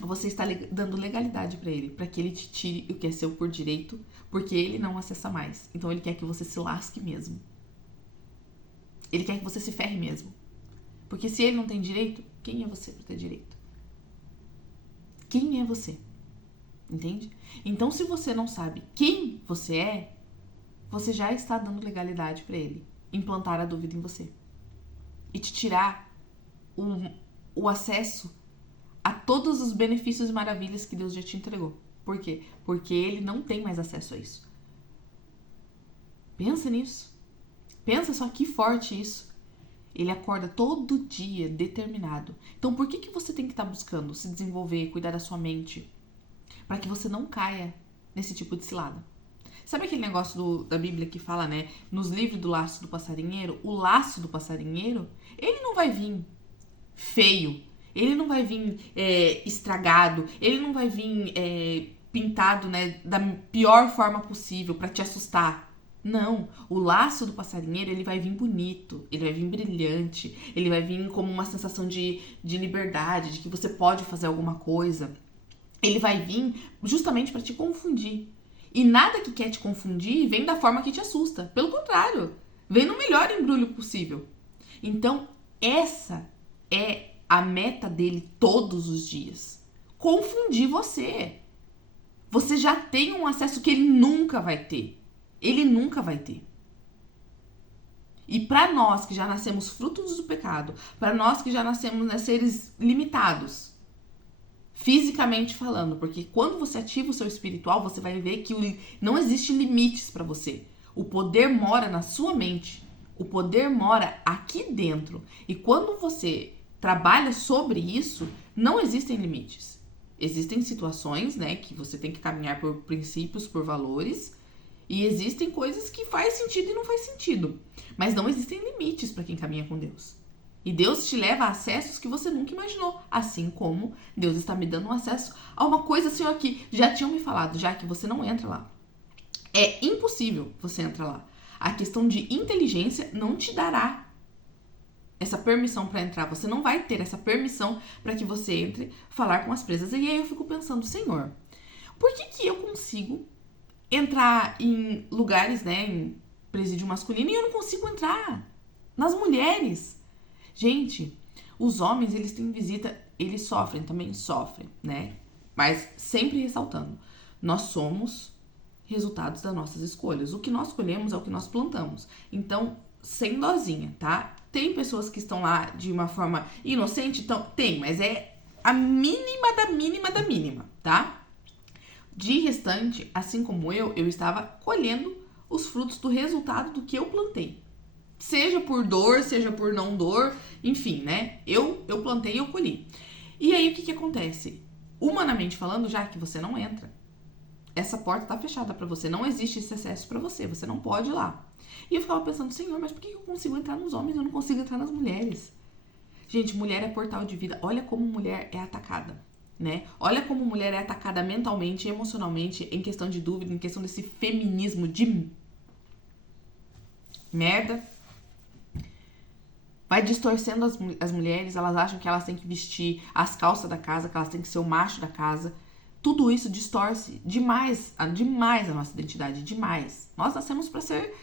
você está dando legalidade para ele, para que ele te tire o que é seu por direito, porque ele não acessa mais. Então ele quer que você se lasque mesmo. Ele quer que você se ferre mesmo. Porque se ele não tem direito, quem é você para ter direito? Quem é você? Entende? Então, se você não sabe quem você é, você já está dando legalidade para ele implantar a dúvida em você e te tirar o acesso a todos os benefícios e maravilhas que Deus já te entregou. Por quê? Porque ele não tem mais acesso a isso. Pensa nisso. Pensa só que forte isso. Ele acorda todo dia determinado. Então, por que você tem que estar buscando se desenvolver, cuidar da sua mente? Para que você não caia nesse tipo de cilada. Sabe aquele negócio da Bíblia que fala, né? Nos livros do laço do passarinheiro, o laço do passarinheiro, ele não vai vir feio. Ele não vai vir estragado, ele não vai vir pintado, né, da pior forma possível para te assustar. Não, o laço do passarinheiro, ele vai vir bonito, ele vai vir brilhante, ele vai vir como uma sensação de liberdade, de que você pode fazer alguma coisa. Ele vai vir justamente para te confundir. E nada que quer te confundir vem da forma que te assusta. Pelo contrário, vem no melhor embrulho possível. Então, essa é a meta dele todos os dias. Confundir você. Você já tem um acesso que ele nunca vai ter. Ele nunca vai ter. E para nós que já nascemos frutos do pecado, para nós que já nascemos, né, seres limitados, fisicamente falando, porque quando você ativa o seu espiritual, você vai ver que não existe limites para você. O poder mora na sua mente. O poder mora aqui dentro. E quando você trabalha sobre isso, não existem limites. Existem situações, né, que você tem que caminhar por princípios, por valores, e existem coisas que faz sentido e não faz sentido. Mas não existem limites para quem caminha com Deus. E Deus te leva a acessos que você nunca imaginou. Assim como Deus está me dando um acesso a uma coisa, Senhor, que já tinham me falado, já que você não entra lá. É impossível você entrar lá. A questão de inteligência não te dará essa permissão para entrar. Você não vai ter essa permissão para que você entre falar com as presas. E aí eu fico pensando, Senhor, por que eu consigo entrar em lugares, né, em presídio masculino, e eu não consigo entrar nas mulheres? Gente, os homens, eles têm visita, eles sofrem, também sofrem, né? Mas sempre ressaltando, nós somos resultados das nossas escolhas. O que nós escolhemos é o que nós plantamos. Então, sem dozinha, tá? Tem pessoas que estão lá de uma forma inocente, então, tem, mas é a mínima da mínima da mínima, tá? De restante, assim como eu estava colhendo os frutos do resultado do que eu plantei. Seja por dor, seja por não dor, enfim, né? Eu plantei e eu colhi. E aí, o que acontece? Humanamente falando, já que você não entra, essa porta tá fechada pra você, não existe esse acesso pra você, você não pode ir lá. E eu ficava pensando, Senhor, mas por que eu consigo entrar nos homens e eu não consigo entrar nas mulheres? Gente, mulher é portal de vida. Olha como mulher é atacada, né? Olha como mulher é atacada mentalmente, emocionalmente, em questão de dúvida, em questão desse feminismo de merda. Vai distorcendo as mulheres, elas acham que elas têm que vestir as calças da casa, que elas têm que ser o macho da casa. Tudo isso distorce demais a nossa identidade, demais. Nós nascemos para ser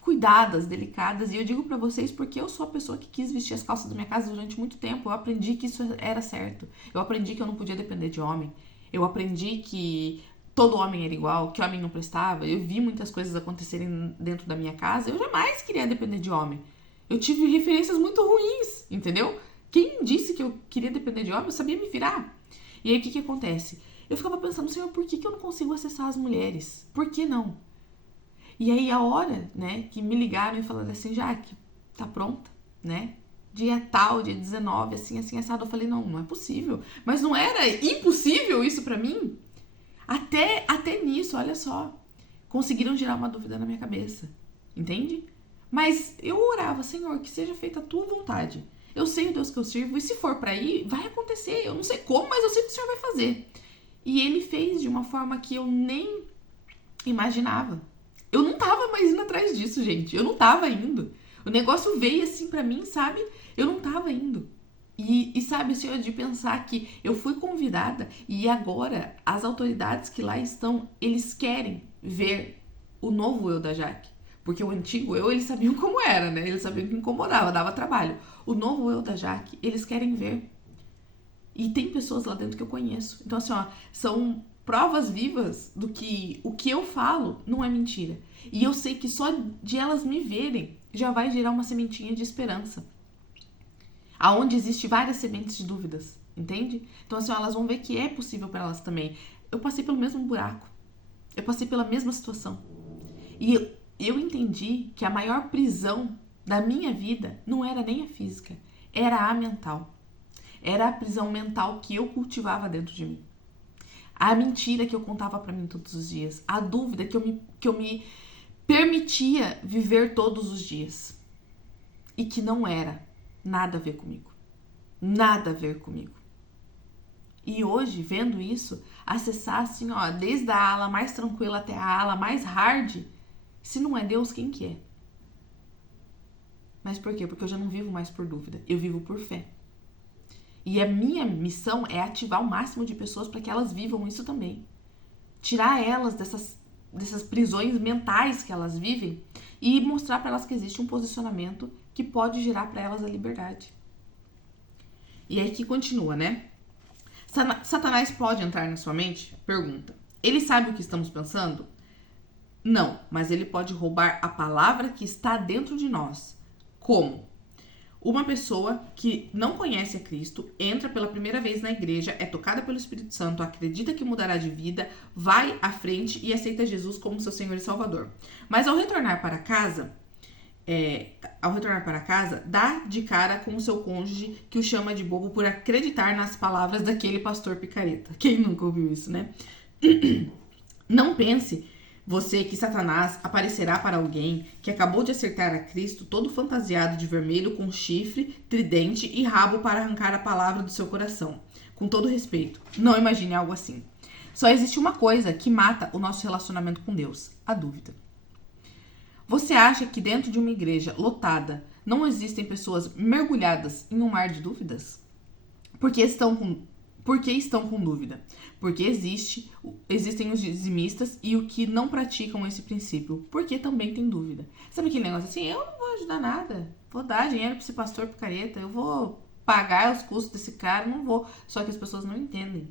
cuidadas, delicadas, e eu digo pra vocês porque eu sou a pessoa que quis vestir as calças da minha casa durante muito tempo. Eu aprendi que isso era certo. Eu aprendi que eu não podia depender de homem. Eu aprendi que todo homem era igual, que homem não prestava. Eu vi muitas coisas acontecerem dentro da minha casa. Eu jamais queria depender de homem. Eu tive referências muito ruins, entendeu? Quem disse que eu queria depender de homem, eu sabia me virar. E aí o que acontece? Eu ficava pensando, Senhor, por que eu não consigo acessar as mulheres? Por que não? E aí a hora, né, que me ligaram e falaram assim, Jaque, tá pronta, né? Dia tal, dia 19, assim, assado. Eu falei, não é possível. Mas não era impossível isso pra mim? Até nisso, olha só. Conseguiram gerar uma dúvida na minha cabeça, entende? Mas eu orava, Senhor, que seja feita a tua vontade. Eu sei o Deus que eu sirvo, e se for pra ir, vai acontecer. Eu não sei como, mas eu sei que o Senhor vai fazer. E ele fez de uma forma que eu nem imaginava. Eu não tava mais indo atrás disso, gente. Eu não tava indo. O negócio veio assim pra mim, sabe? Eu não tava indo. E sabe, Senhor, de pensar que eu fui convidada e agora as autoridades que lá estão, eles querem ver o novo eu da Jaque. Porque o antigo eu, eles sabiam como era, né? Eles sabiam que incomodava, dava trabalho. O novo eu da Jaque, eles querem ver. E tem pessoas lá dentro que eu conheço. Então, assim, ó, são provas vivas do que o que eu falo não é mentira. E eu sei que só de elas me verem já vai gerar uma sementinha de esperança. Aonde existe várias sementes de dúvidas, entende? Então, assim, ó, elas vão ver que é possível para elas também. Eu passei pelo mesmo buraco. Eu passei pela mesma situação. E eu entendi que a maior prisão da minha vida não era nem a física, era a mental. Era a prisão mental que eu cultivava dentro de mim. A mentira que eu contava pra mim todos os dias. A dúvida que eu me permitia viver todos os dias. E que não era nada a ver comigo. Nada a ver comigo. E hoje, vendo isso, acessar assim, ó, desde a ala mais tranquila até a ala mais hard, Se não é Deus, quem que é? Mas por quê? Porque eu já não vivo mais por dúvida, eu vivo por fé. E a minha missão é ativar o máximo de pessoas para que elas vivam isso também. Tirar elas dessas prisões mentais que elas vivem e mostrar para elas que existe um posicionamento que pode gerar para elas a liberdade. E aí que continua, né? Satanás pode entrar na sua mente? Pergunta. Ele sabe o que estamos pensando? Não, mas ele pode roubar a palavra que está dentro de nós. Como? Uma pessoa que não conhece a Cristo, entra pela primeira vez na igreja, é tocada pelo Espírito Santo, acredita que mudará de vida, vai à frente e aceita Jesus como seu Senhor e Salvador. Mas ao retornar para casa, dá de cara com o seu cônjuge que o chama de bobo por acreditar nas palavras daquele pastor picareta. Quem nunca ouviu isso, né? Não pense você que Satanás aparecerá para alguém que acabou de acertar a Cristo todo fantasiado de vermelho com chifre, tridente e rabo para arrancar a palavra do seu coração. Com todo respeito, não imagine algo assim. Só existe uma coisa que mata o nosso relacionamento com Deus: a dúvida. Você acha que dentro de uma igreja lotada não existem pessoas mergulhadas em um mar de dúvidas? Por que estão com dúvida? Porque existem os dizimistas e os que não praticam esse princípio, porque também tem dúvida. Sabe aquele negócio assim, eu não vou ajudar nada, vou dar dinheiro para esse pastor picareta, eu vou pagar os custos desse cara, não vou. Só que as pessoas não entendem,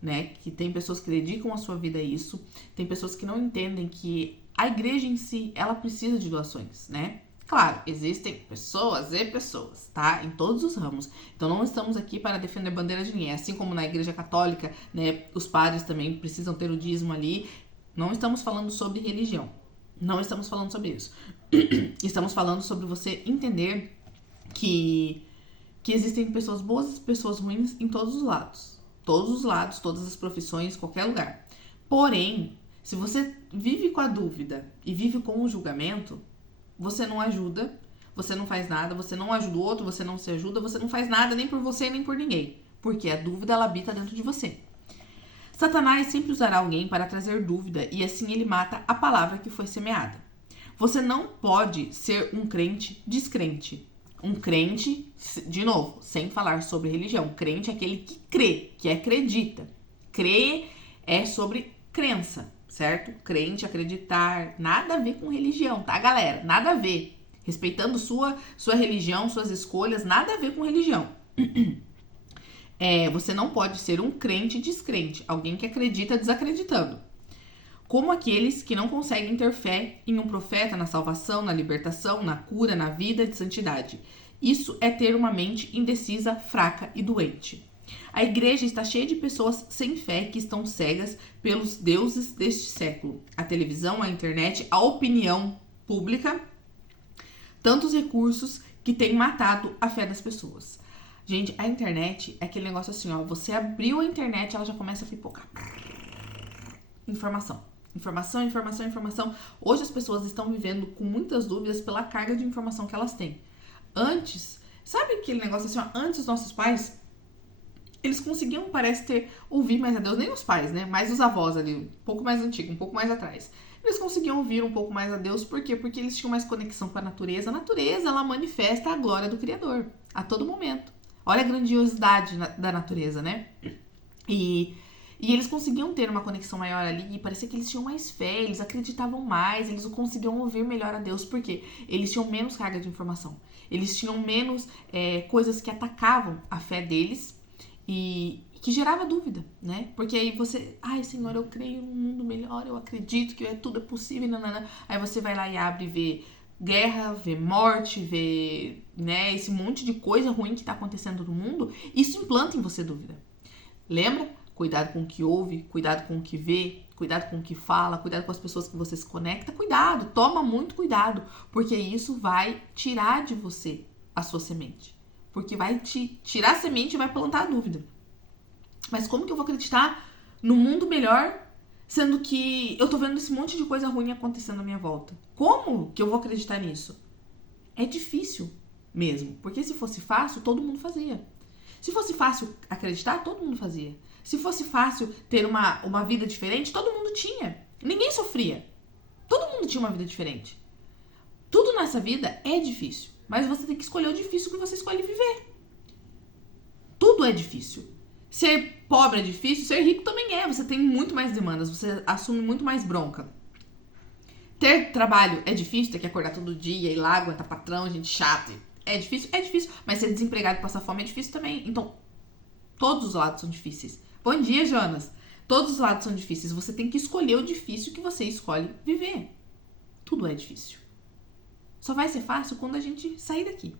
né? Que tem pessoas que dedicam a sua vida a isso, tem pessoas que não entendem que a igreja em si, ela precisa de doações, né? Claro, existem pessoas e pessoas, tá? Em todos os ramos. Então não estamos aqui para defender bandeira de ninguém. Assim como na igreja católica, né, os padres também precisam ter o dízimo ali. Não estamos falando sobre religião. Não estamos falando sobre isso. Estamos falando sobre você entender que existem pessoas boas e pessoas ruins em todos os lados. Todos os lados, todas as profissões, qualquer lugar. Porém, se você vive com a dúvida e vive com o julgamento, você não ajuda, você não faz nada, você não ajuda o outro, você não se ajuda, você não faz nada nem por você nem por ninguém. Porque a dúvida, ela habita dentro de você. Satanás sempre usará alguém para trazer dúvida e assim ele mata a palavra que foi semeada. Você não pode ser um crente descrente. Um crente, de novo, sem falar sobre religião. Crente é aquele que crê, que acredita. Crer é sobre crença, certo? Crente, acreditar, nada a ver com religião, tá, galera? Nada a ver. Respeitando sua religião, suas escolhas, nada a ver com religião. Você não pode ser um crente descrente, alguém que acredita desacreditando. Como aqueles que não conseguem ter fé em um profeta, na salvação, na libertação, na cura, na vida de santidade. Isso é ter uma mente indecisa, fraca e doente. A igreja está cheia de pessoas sem fé que estão cegas pelos deuses deste século. A televisão, a internet, a opinião pública, tantos recursos que têm matado a fé das pessoas. Gente, a internet é aquele negócio assim, ó, você abriu a internet, ela já começa a pipocar. Informação. Hoje as pessoas estão vivendo com muitas dúvidas pela carga de informação que elas têm. Antes, sabe aquele negócio assim, ó, antes os nossos pais, eles conseguiam, parece, ouvir mais a Deus, nem os pais, né, mas os avós ali, um pouco mais antigo, um pouco mais atrás. Eles conseguiam ouvir um pouco mais a Deus, por quê? Porque eles tinham mais conexão com a natureza. A natureza, ela manifesta a glória do Criador, a todo momento. Olha a grandiosidade da natureza, né? E eles conseguiam ter uma conexão maior ali, e parecia que eles tinham mais fé, eles acreditavam mais, eles conseguiam ouvir melhor a Deus, porque eles tinham menos carga de informação, eles tinham menos coisas que atacavam a fé deles e que gerava dúvida, né? Porque aí você, ai Senhor, eu creio num mundo melhor, eu acredito que tudo é possível, nanana. Aí você vai lá e abre e vê guerra, vê morte, vê, né, esse monte de coisa ruim que tá acontecendo no mundo, isso implanta em você dúvida. Lembra? Cuidado com o que ouve, cuidado com o que vê, cuidado com o que fala, cuidado com as pessoas que você se conecta, cuidado, toma muito cuidado, porque isso vai tirar de você a sua semente, porque vai te tirar a semente e vai plantar a dúvida. Mas como que eu vou acreditar no mundo melhor, sendo que eu tô vendo esse monte de coisa ruim acontecendo à minha volta? Como que eu vou acreditar nisso? É difícil mesmo, porque se fosse fácil, todo mundo fazia. Se fosse fácil acreditar, todo mundo fazia. Se fosse fácil ter uma vida diferente, todo mundo tinha. Ninguém sofria. Todo mundo tinha uma vida diferente. Tudo nessa vida é difícil, mas você tem que escolher o difícil que você escolhe viver. Tudo é difícil. Ser pobre é difícil, ser rico também é. Você tem muito mais demandas, você assume muito mais bronca. Ter trabalho é difícil, ter que acordar todo dia, ir lá, aguentar patrão, gente chata. É difícil, mas ser desempregado e passar fome é difícil também. Então, todos os lados são difíceis. Bom dia, Jonas. Todos os lados são difíceis. Você tem que escolher o difícil que você escolhe viver. Tudo é difícil. Só vai ser fácil quando a gente sair daqui.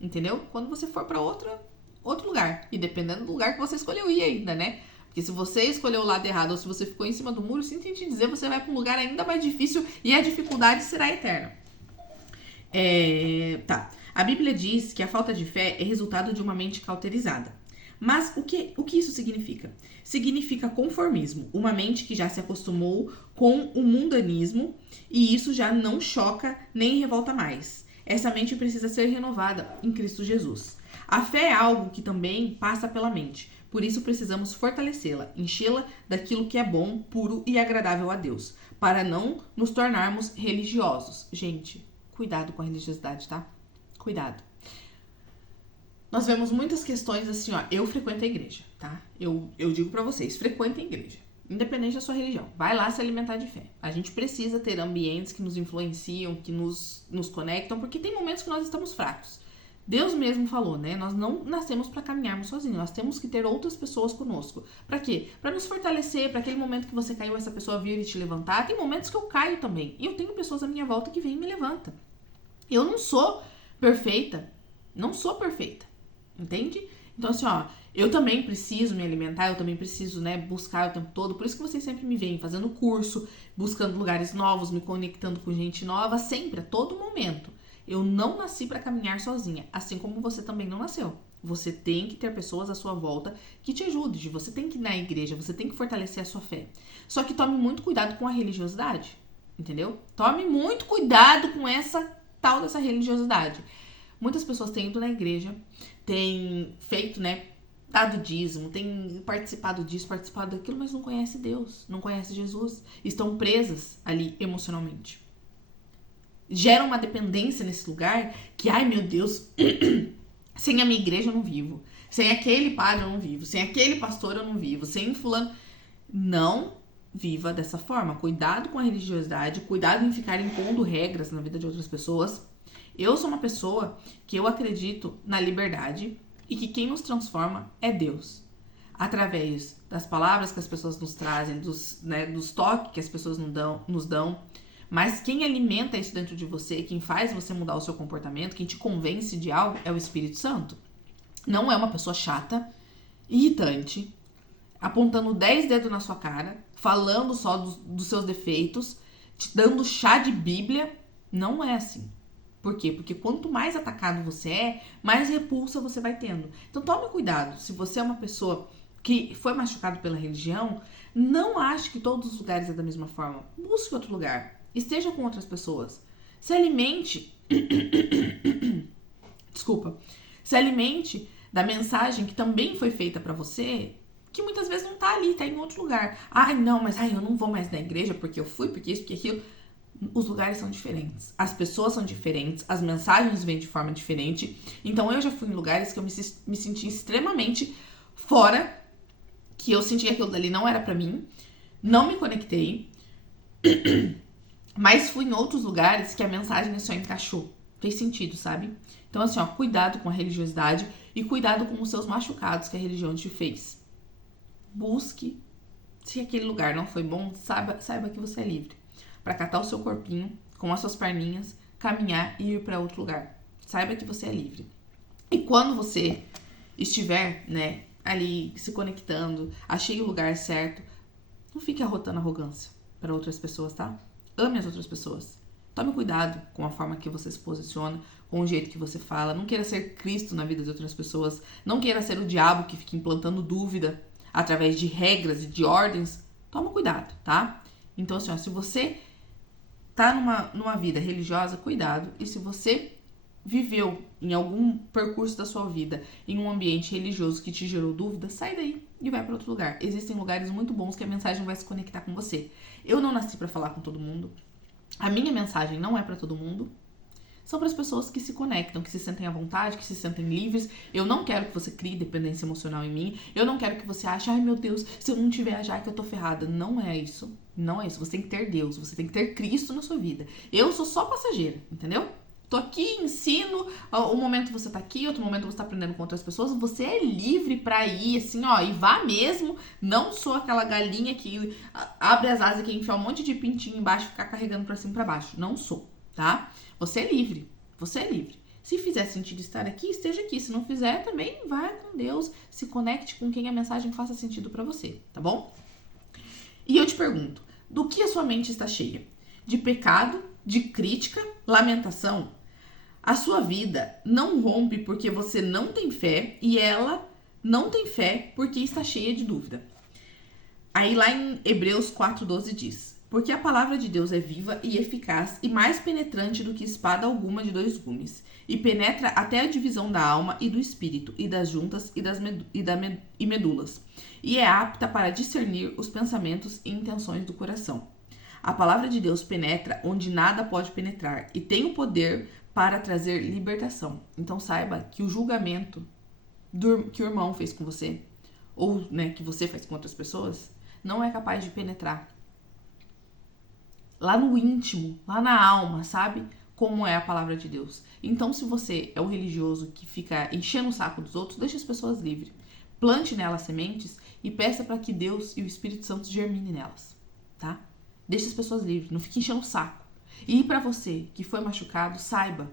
Entendeu? Quando você for pra outro lugar. E dependendo do lugar que você escolheu ir ainda, né? Porque se você escolheu o lado errado ou se você ficou em cima do muro, sinto em te dizer, você vai pra um lugar ainda mais difícil e a dificuldade será eterna. Tá. A Bíblia diz que a falta de fé é resultado de uma mente cauterizada. Mas o que isso significa? Significa conformismo, uma mente que já se acostumou com o mundanismo e isso já não choca nem revolta mais. Essa mente precisa ser renovada em Cristo Jesus. A fé é algo que também passa pela mente, por isso precisamos fortalecê-la, enchê-la daquilo que é bom, puro e agradável a Deus, para não nos tornarmos religiosos. Gente, cuidado com a religiosidade, tá? Cuidado. Nós vemos muitas questões assim, ó, eu frequento a igreja, tá? Eu digo pra vocês, frequentem a igreja, independente da sua religião. Vai lá se alimentar de fé. A gente precisa ter ambientes que nos influenciam, que nos conectam, porque tem momentos que nós estamos fracos. Deus mesmo falou, né? Nós não nascemos para caminharmos sozinhos, nós temos que ter outras pessoas conosco. Para quê? Para nos fortalecer, para aquele momento que você caiu, essa pessoa vir e te levantar. Tem momentos que eu caio também, e eu tenho pessoas à minha volta que vêm e me levantam. Eu não sou perfeita, entende? Então assim, ó, eu também preciso me alimentar, eu também preciso, né, buscar o tempo todo. Por isso que vocês sempre me veem fazendo curso, buscando lugares novos, me conectando com gente nova, sempre, a todo momento. Eu não nasci para caminhar sozinha, assim como você também não nasceu. Você tem que ter pessoas à sua volta que te ajudem. Você tem que ir na igreja, você tem que fortalecer a sua fé. Só que tome muito cuidado com a religiosidade, entendeu? Tome muito cuidado com essa tal dessa religiosidade. Muitas pessoas têm ido na igreja, têm feito, né, dado dízimo, têm participado disso, participado daquilo, mas não conhece Deus, não conhece Jesus. Estão presas ali emocionalmente. Gera uma dependência nesse lugar que, ai meu Deus, sem a minha igreja eu não vivo, sem aquele padre eu não vivo, sem aquele pastor eu não vivo, sem fulano. Não viva dessa forma. Cuidado com a religiosidade, cuidado em ficar impondo regras na vida de outras pessoas. Eu sou uma pessoa que eu acredito na liberdade e que quem nos transforma é Deus. Através das palavras que as pessoas nos trazem, dos toques que as pessoas nos dão. Mas quem alimenta isso dentro de você, quem faz você mudar o seu comportamento, quem te convence de algo é o Espírito Santo. Não é uma pessoa chata, irritante, apontando 10 dedos na sua cara, falando só dos seus defeitos, te dando chá de Bíblia. Não é assim. Por quê? Porque quanto mais atacado você é, mais repulsa você vai tendo. Então tome cuidado. Se você é uma pessoa que foi machucado pela religião, não ache que todos os lugares é da mesma forma. Busque outro lugar. Esteja com outras pessoas. Se alimente. Desculpa. Se alimente da mensagem que também foi feita pra você, que muitas vezes não tá ali, tá em outro lugar. Ai, não, mas eu não vou mais na igreja porque eu fui, porque isso, porque aquilo. Os lugares são diferentes, as pessoas são diferentes, as mensagens vêm de forma diferente. Então eu já fui em lugares que eu me senti extremamente fora, que eu senti que aquilo dali não era pra mim, não me conectei, mas fui em outros lugares que a mensagem só encaixou, fez sentido, sabe? Então assim, ó, cuidado com a religiosidade e cuidado com os seus machucados que a religião te fez. Busque, se aquele lugar não foi bom, saiba que você é livre para catar o seu corpinho com as suas perninhas, caminhar e ir para outro lugar. Saiba que você é livre. E quando você estiver, né, ali se conectando, achei o lugar certo, não fique arrotando arrogância para outras pessoas, tá? Ame as outras pessoas. Tome cuidado com a forma que você se posiciona, com o jeito que você fala. Não queira ser Cristo na vida de outras pessoas. Não queira ser o diabo que fica implantando dúvida através de regras e de ordens. Toma cuidado, tá? Então, assim, ó, se você tá numa vida religiosa, cuidado. E se você viveu em algum percurso da sua vida em um ambiente religioso que te gerou dúvida, sai daí e vai para outro lugar. Existem lugares muito bons que a mensagem vai se conectar com você. Eu não nasci para falar com todo mundo. A minha mensagem não é para todo mundo. São para as pessoas que se conectam, que se sentem à vontade, que se sentem livres. Eu não quero que você crie dependência emocional em mim. Eu não quero que você ache, ai meu Deus, se eu não tiver a Jaque eu tô ferrada. Não é isso. Não é isso. Você tem que ter Deus, você tem que ter Cristo na sua vida. Eu sou só passageira, entendeu? Tô aqui, ensino, um momento você tá aqui, outro momento você tá aprendendo com outras pessoas, você é livre pra ir, assim, ó, e vá mesmo. Não sou aquela galinha que abre as asas e quer enfiar um monte de pintinho embaixo e ficar carregando pra cima e pra baixo. Não sou, tá? Você é livre, você é livre. Se fizer sentido estar aqui, esteja aqui. Se não fizer, também vai com Deus, se conecte com quem a mensagem faça sentido pra você, tá bom? E eu te pergunto, do que a sua mente está cheia? De pecado, de crítica, lamentação? A sua vida não rompe porque você não tem fé e ela não tem fé porque está cheia de dúvida. Aí lá em Hebreus 4:12 diz: porque a palavra de Deus é viva e eficaz e mais penetrante do que espada alguma de 2 gumes, e penetra até a divisão da alma e do espírito, e das juntas e medulas, e é apta para discernir os pensamentos e intenções do coração. A palavra de Deus penetra onde nada pode penetrar e tem o poder para trazer libertação. Então saiba que o julgamento que o irmão fez com você, ou né, que você faz com outras pessoas, não é capaz de penetrar lá no íntimo, lá na alma, sabe? Como é a palavra de Deus. Então, se você é o religioso que fica enchendo o saco dos outros, deixe as pessoas livres. Plante nelas sementes e peça para que Deus e o Espírito Santo germinem nelas, tá? Deixe as pessoas livres, não fique enchendo o saco. E para você que foi machucado, saiba,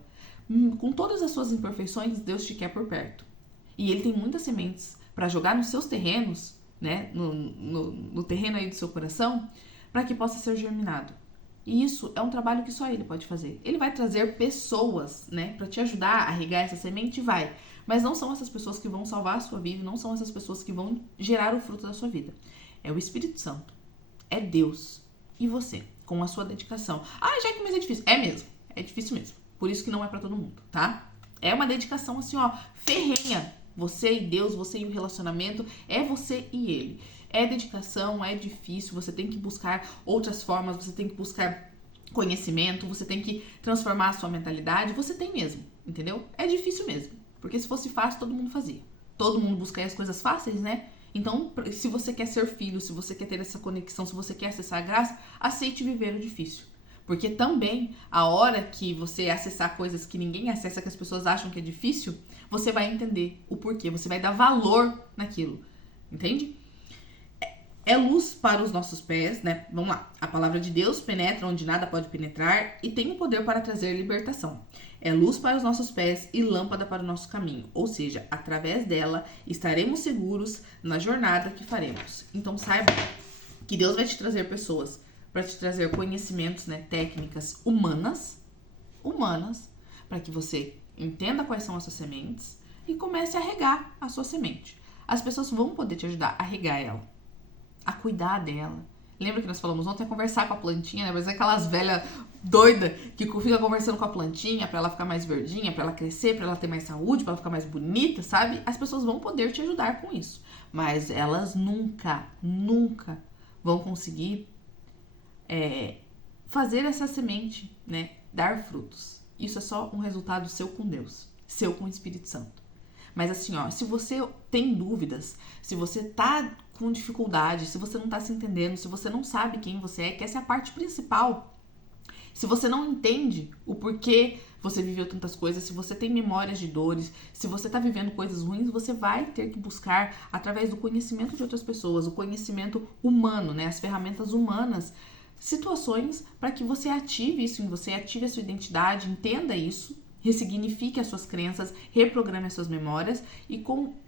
com todas as suas imperfeições, Deus te quer por perto. E Ele tem muitas sementes para jogar nos seus terrenos, né? No terreno aí do seu coração, para que possa ser germinado. E isso é um trabalho que só Ele pode fazer. Ele vai trazer pessoas, né, para te ajudar a regar essa semente, vai. Mas não são essas pessoas que vão salvar a sua vida, não são essas pessoas que vão gerar o fruto da sua vida. É o Espírito Santo, é Deus e você, com a sua dedicação. Ah, Jaque, mas é difícil. É mesmo, é difícil mesmo. Por isso que não é para todo mundo, tá? É uma dedicação assim, ó, ferrenha. Você e Deus, você e o relacionamento, é você e Ele. É dedicação, é difícil, você tem que buscar outras formas, você tem que buscar conhecimento, você tem que transformar a sua mentalidade, você tem mesmo, entendeu? É difícil mesmo, porque se fosse fácil, todo mundo fazia. Todo mundo busca as coisas fáceis, né? Então, se você quer ser filho, se você quer ter essa conexão, se você quer acessar a graça, aceite viver o difícil. Porque também, a hora que você acessar coisas que ninguém acessa, que as pessoas acham que é difícil, você vai entender o porquê, você vai dar valor naquilo, entende? É luz para os nossos pés, né? Vamos lá. A palavra de Deus penetra onde nada pode penetrar e tem o poder para trazer libertação. É luz para os nossos pés e lâmpada para o nosso caminho. Ou seja, através dela estaremos seguros na jornada que faremos. Então saiba que Deus vai te trazer pessoas para te trazer conhecimentos, né? Técnicas humanas, para que você entenda quais são as suas sementes e comece a regar a sua semente. As pessoas vão poder te ajudar a regar ela, a cuidar dela. Lembra que nós falamos ontem? A conversar com a plantinha, né? Mas é aquelas velhas doidas que fica conversando com a plantinha pra ela ficar mais verdinha, pra ela crescer, pra ela ter mais saúde, pra ela ficar mais bonita, sabe? As pessoas vão poder te ajudar com isso. Mas elas nunca vão conseguir fazer essa semente, né? Dar frutos. Isso é só um resultado seu com Deus, seu com o Espírito Santo. Mas assim, ó, se você tem dúvidas, se você tá com dificuldade, se você não tá se entendendo, se você não sabe quem você é, que essa é a parte principal. Se você não entende o porquê você viveu tantas coisas, se você tem memórias de dores, se você tá vivendo coisas ruins, você vai ter que buscar, através do conhecimento de outras pessoas, o conhecimento humano, né, as ferramentas humanas, situações para que você ative isso em você, ative a sua identidade, entenda isso, ressignifique as suas crenças, reprograme as suas memórias e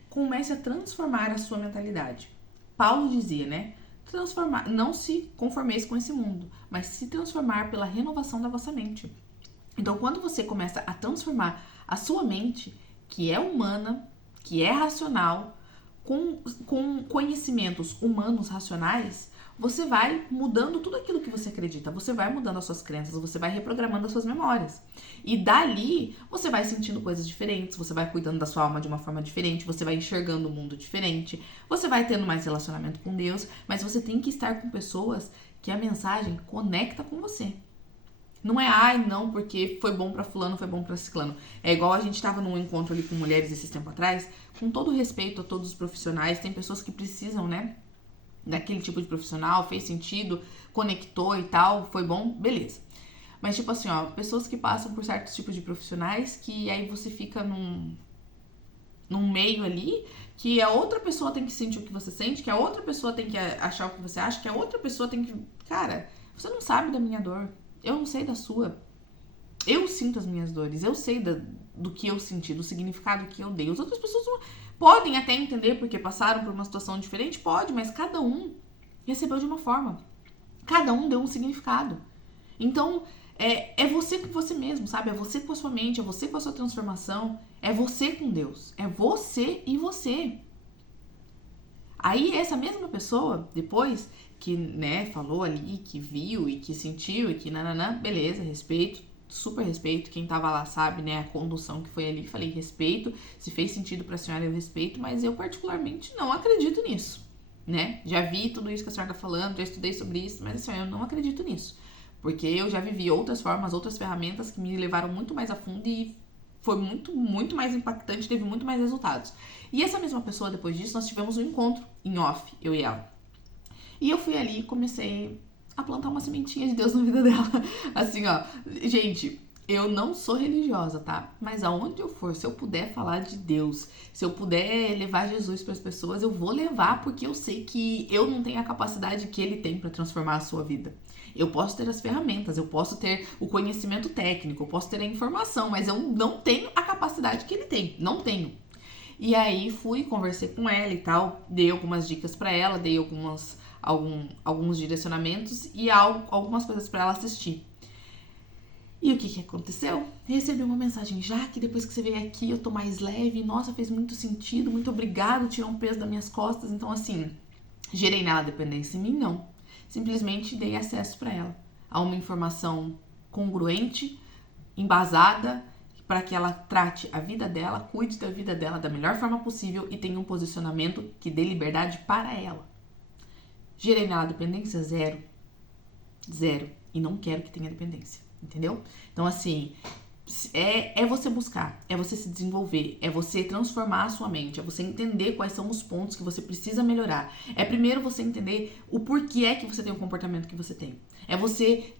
comece a transformar a sua mentalidade. Paulo dizia, né? Transformar, não se conformeis com esse mundo, mas se transformar pela renovação da vossa mente. Então, quando você começa a transformar a sua mente, que é humana, que é racional, com conhecimentos humanos racionais, você vai mudando tudo aquilo que você acredita, você vai mudando as suas crenças, você vai reprogramando as suas memórias. E dali, você vai sentindo coisas diferentes, você vai cuidando da sua alma de uma forma diferente, você vai enxergando o mundo diferente, você vai tendo mais relacionamento com Deus, mas você tem que estar com pessoas que a mensagem conecta com você. Não é, ai, não, porque foi bom pra fulano, foi bom pra ciclano. É igual a gente tava num encontro ali com mulheres esses tempos atrás, com todo respeito a todos os profissionais, tem pessoas que precisam, né, daquele tipo de profissional, fez sentido, conectou e tal, foi bom, beleza. Mas tipo assim, ó, pessoas que passam por certos tipos de profissionais que aí você fica num meio ali que a outra pessoa tem que sentir o que você sente, que a outra pessoa tem que achar o que você acha, que a outra pessoa tem que... Cara, você não sabe da minha dor, eu não sei da sua. Eu sinto as minhas dores, eu sei do que eu senti, do significado que eu dei. As outras pessoas podem até entender porque passaram por uma situação diferente, pode, mas cada um recebeu de uma forma. Cada um deu um significado. Então, é você com você mesmo, sabe? É você com a sua mente, é você com a sua transformação, é você com Deus, é você e você. Aí essa mesma pessoa, depois que, né, falou ali, que viu e que sentiu e que nananã, beleza, respeito, super respeito, quem tava lá sabe, né, a condução que foi ali, falei respeito, se fez sentido pra senhora eu respeito, mas eu particularmente não acredito nisso, né? Já vi tudo isso que a senhora tá falando, já estudei sobre isso, mas assim, eu não acredito nisso. Porque eu já vivi outras formas, outras ferramentas que me levaram muito mais a fundo e foi muito, muito mais impactante, teve muito mais resultados. E essa mesma pessoa, depois disso, nós tivemos um encontro em off, eu e ela. E eu fui ali e comecei a plantar uma sementinha de Deus na vida dela. Assim, ó, gente, eu não sou religiosa, tá? Mas aonde eu for, se eu puder falar de Deus, se eu puder levar Jesus para as pessoas, eu vou levar, porque eu sei que eu não tenho a capacidade que ele tem para transformar a sua vida. Eu posso ter as ferramentas, eu posso ter o conhecimento técnico, eu posso ter a informação, mas eu não tenho a capacidade que ele tem. Não tenho. E aí fui, conversei com ela e tal, dei algumas dicas para ela, dei alguns direcionamentos e algumas coisas para ela assistir. E o que aconteceu? Recebi uma mensagem: já que depois que você veio aqui eu tô mais leve, nossa, fez muito sentido, muito obrigado, tirou um peso das minhas costas. Então assim, gerei nela dependência em mim? Não. Simplesmente dei acesso para ela a uma informação congruente, embasada, para que ela trate a vida dela, cuide da vida dela da melhor forma possível e tenha um posicionamento que dê liberdade para ela. Gerei nela dependência? Zero. Zero. E não quero que tenha dependência, entendeu? Então, assim, é você buscar, é você se desenvolver, é você transformar a sua mente, é você entender quais são os pontos que você precisa melhorar. É primeiro você entender o porquê é que você tem o comportamento que você tem. É você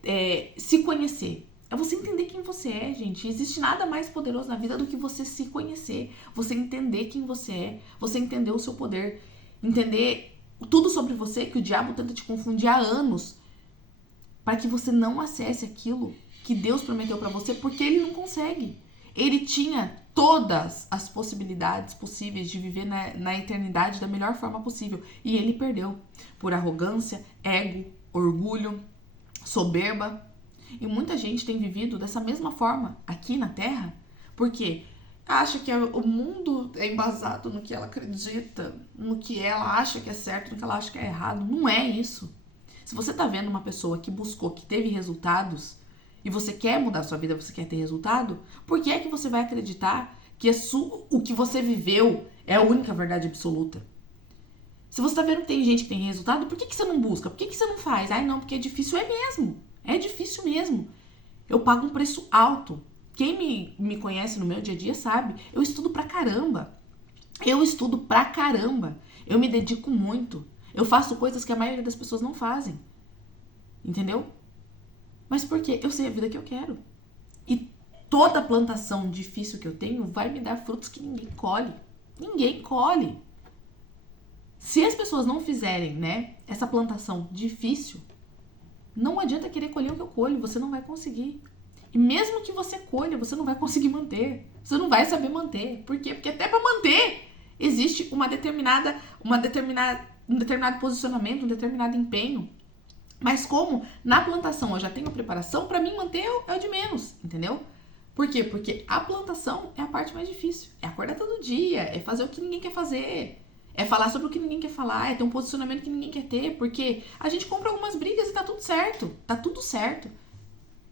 se conhecer. É você entender quem você é, gente. Existe nada mais poderoso na vida do que você se conhecer. Você entender quem você é, você entender o seu poder, entender tudo sobre você que o diabo tenta te confundir há anos para que você não acesse aquilo que Deus prometeu para você, porque ele não consegue. Ele tinha todas as possibilidades possíveis de viver na eternidade da melhor forma possível. E ele perdeu por arrogância, ego, orgulho, soberba. E muita gente tem vivido dessa mesma forma aqui na Terra, porque acha que o mundo é embasado no que ela acredita, no que ela acha que é certo, no que ela acha que é errado. Não é isso. Se você tá vendo uma pessoa que buscou, que teve resultados, e você quer mudar a sua vida, você quer ter resultado, por que é que você vai acreditar que o que você viveu é a única verdade absoluta? Se você tá vendo que tem gente que tem resultado, por que você não busca? Por que você não faz? Ai, não, porque é difícil. É mesmo. É difícil mesmo. Eu pago um preço alto. Quem me conhece no meu dia a dia sabe. Eu estudo pra caramba. Eu me dedico muito. Eu faço coisas que a maioria das pessoas não fazem. Entendeu? Mas por quê? Eu sei a vida que eu quero. E toda plantação difícil que eu tenho vai me dar frutos que ninguém colhe. Ninguém colhe. Se as pessoas não fizerem, né, essa plantação difícil, não adianta querer colher o que eu colho, você não vai conseguir. E mesmo que você colha, você não vai conseguir manter. Você não vai saber manter. Por quê? Porque até para manter existe um determinado posicionamento, um determinado empenho. Mas como na plantação eu já tenho preparação, para mim manter é o de menos, entendeu? Por quê? Porque a plantação é a parte mais difícil. É acordar todo dia, é fazer o que ninguém quer fazer, é falar sobre o que ninguém quer falar, é ter um posicionamento que ninguém quer ter, porque a gente compra algumas brigas e tá tudo certo. Tá tudo certo.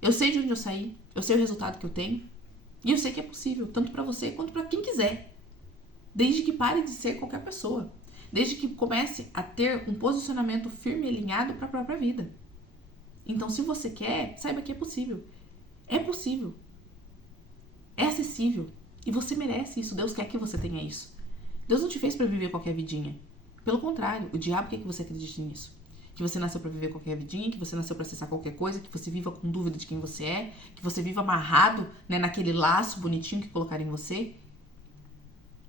Eu sei de onde eu saí, eu sei o resultado que eu tenho, e eu sei que é possível, tanto para você quanto para quem quiser. Desde que pare de ser qualquer pessoa. Desde que comece a ter um posicionamento firme e alinhado para a própria vida. Então, se você quer, saiba que é possível. É possível. É acessível. E você merece isso. Deus quer que você tenha isso. Deus não te fez pra viver qualquer vidinha. Pelo contrário, o diabo quer que você acredite nisso. Que você nasceu pra viver qualquer vidinha, que você nasceu pra acessar qualquer coisa, que você viva com dúvida de quem você é, que você viva amarrado, né, naquele laço bonitinho que colocaram em você.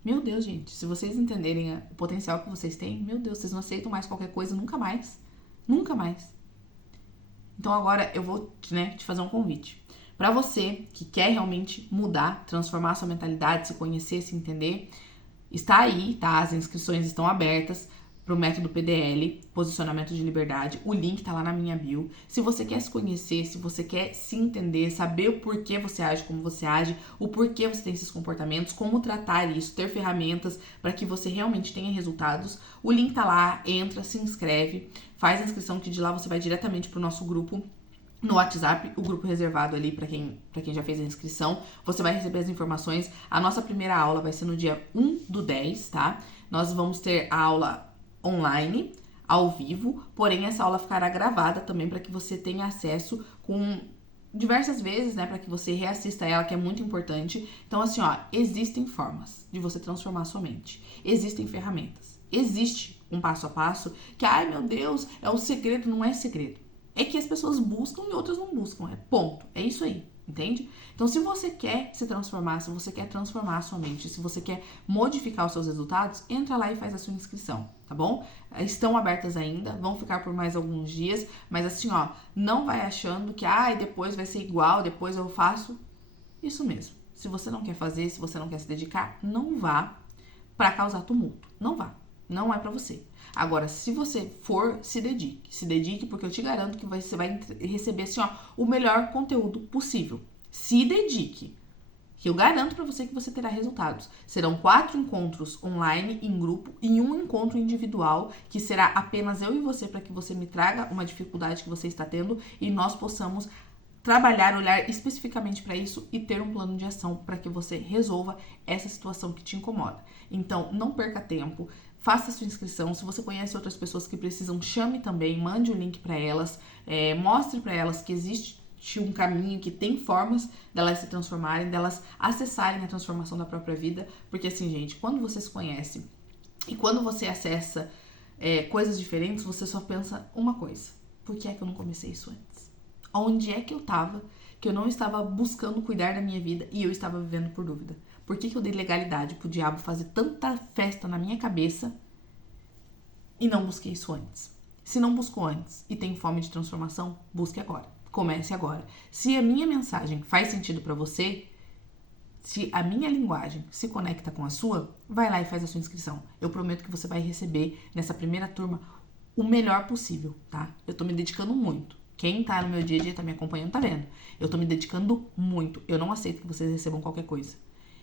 Meu Deus, gente, se vocês entenderem o potencial que vocês têm, meu Deus, vocês não aceitam mais qualquer coisa nunca mais. Nunca mais. Então agora eu vou, né, te fazer um convite. Pra você que quer realmente mudar, transformar a sua mentalidade, se conhecer, se entender, está aí, tá? As inscrições estão abertas pro método PDL, Posicionamento de Liberdade. O link tá lá na minha bio. Se você quer se conhecer, se você quer se entender, saber o porquê você age como você age, o porquê você tem esses comportamentos, como tratar isso, ter ferramentas para que você realmente tenha resultados, o link tá lá, entra, se inscreve, faz a inscrição que de lá você vai diretamente pro nosso grupo no WhatsApp, o grupo reservado ali para quem já fez a inscrição. Você vai receber as informações. A nossa primeira aula vai ser no dia 1/10, tá? Nós vamos ter a aula online, ao vivo, porém essa aula ficará gravada também para que você tenha acesso com diversas vezes, né, para que você reassista ela, que é muito importante. Então assim, ó, existem formas de você transformar a sua mente. Existem ferramentas. Existe um passo a passo que, ai meu Deus, é um segredo, não é segredo. É que as pessoas buscam e outras não buscam, é ponto. É isso aí, entende? Então, se você quer se transformar, se você quer transformar a sua mente, se você quer modificar os seus resultados, entra lá e faz a sua inscrição, tá bom? Estão abertas ainda, vão ficar por mais alguns dias, mas assim, ó, não vai achando que, depois vai ser igual, depois eu faço. Isso mesmo. Se você não quer fazer, se você não quer se dedicar, não vá pra causar tumulto. Não vá. Não é pra você. Agora, se você for, se dedique. Se dedique, porque eu te garanto que você vai receber, assim, ó, o melhor conteúdo possível. Se dedique. Que eu garanto pra você que você terá resultados. Serão 4 encontros online, em grupo, e 1 encontro individual, que será apenas eu e você, para que você me traga uma dificuldade que você está tendo e nós possamos trabalhar, olhar especificamente para isso e ter um plano de ação para que você resolva essa situação que te incomoda. Então, não perca tempo. Faça sua inscrição. Se você conhece outras pessoas que precisam, chame também, mande o link para elas, mostre para elas que existe um caminho, que tem formas delas se transformarem, delas acessarem a transformação da própria vida, porque assim, gente, quando você se conhece e quando você acessa coisas diferentes, você só pensa uma coisa: por que é que eu não comecei isso antes? Onde é que eu tava, que eu não estava buscando cuidar da minha vida e eu estava vivendo por dúvida? Por que eu dei legalidade pro diabo fazer tanta festa na minha cabeça e não busquei isso antes? Se não buscou antes e tem fome de transformação, busque agora. Comece agora. Se a minha mensagem faz sentido pra você, se a minha linguagem se conecta com a sua, vai lá e faz a sua inscrição. Eu prometo que você vai receber nessa primeira turma o melhor possível, tá? Eu tô me dedicando muito. Quem tá no meu dia a dia, tá me acompanhando, tá vendo? Eu tô me dedicando muito. Eu não aceito que vocês recebam qualquer coisa.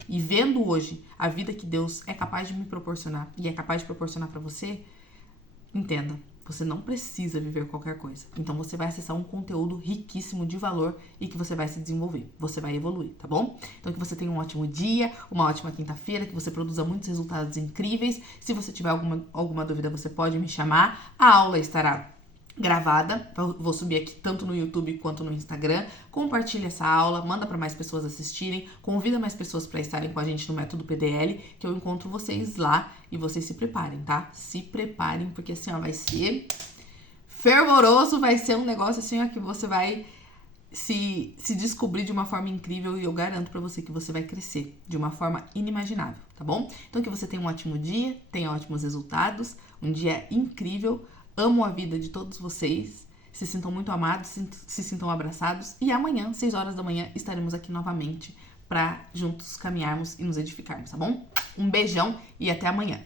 E vendo hoje a vida que Deus é capaz de me proporcionar e é capaz de proporcionar pra você, entenda, você não precisa viver qualquer coisa. Então você vai acessar um conteúdo riquíssimo de valor e que você vai se desenvolver, você vai evoluir, tá bom? Então que você tenha um ótimo dia, uma ótima quinta-feira, que você produza muitos resultados incríveis. Se você tiver alguma dúvida, você pode me chamar. A aula estará gravada, vou subir aqui tanto no YouTube quanto no Instagram. Compartilha essa aula, manda para mais pessoas assistirem, convida mais pessoas para estarem com a gente no método PDL, que eu encontro vocês lá e vocês se preparem, tá? Se preparem, porque assim, ó, vai ser fervoroso, vai ser um negócio assim, ó, que você vai se descobrir de uma forma incrível e eu garanto para você que você vai crescer de uma forma inimaginável, tá bom? Então que você tenha um ótimo dia, tenha ótimos resultados, um dia incrível. Amo a vida de todos vocês, se sintam muito amados, se sintam abraçados. E amanhã, 6 horas da manhã, estaremos aqui novamente para juntos caminharmos e nos edificarmos, tá bom? Um beijão e até amanhã.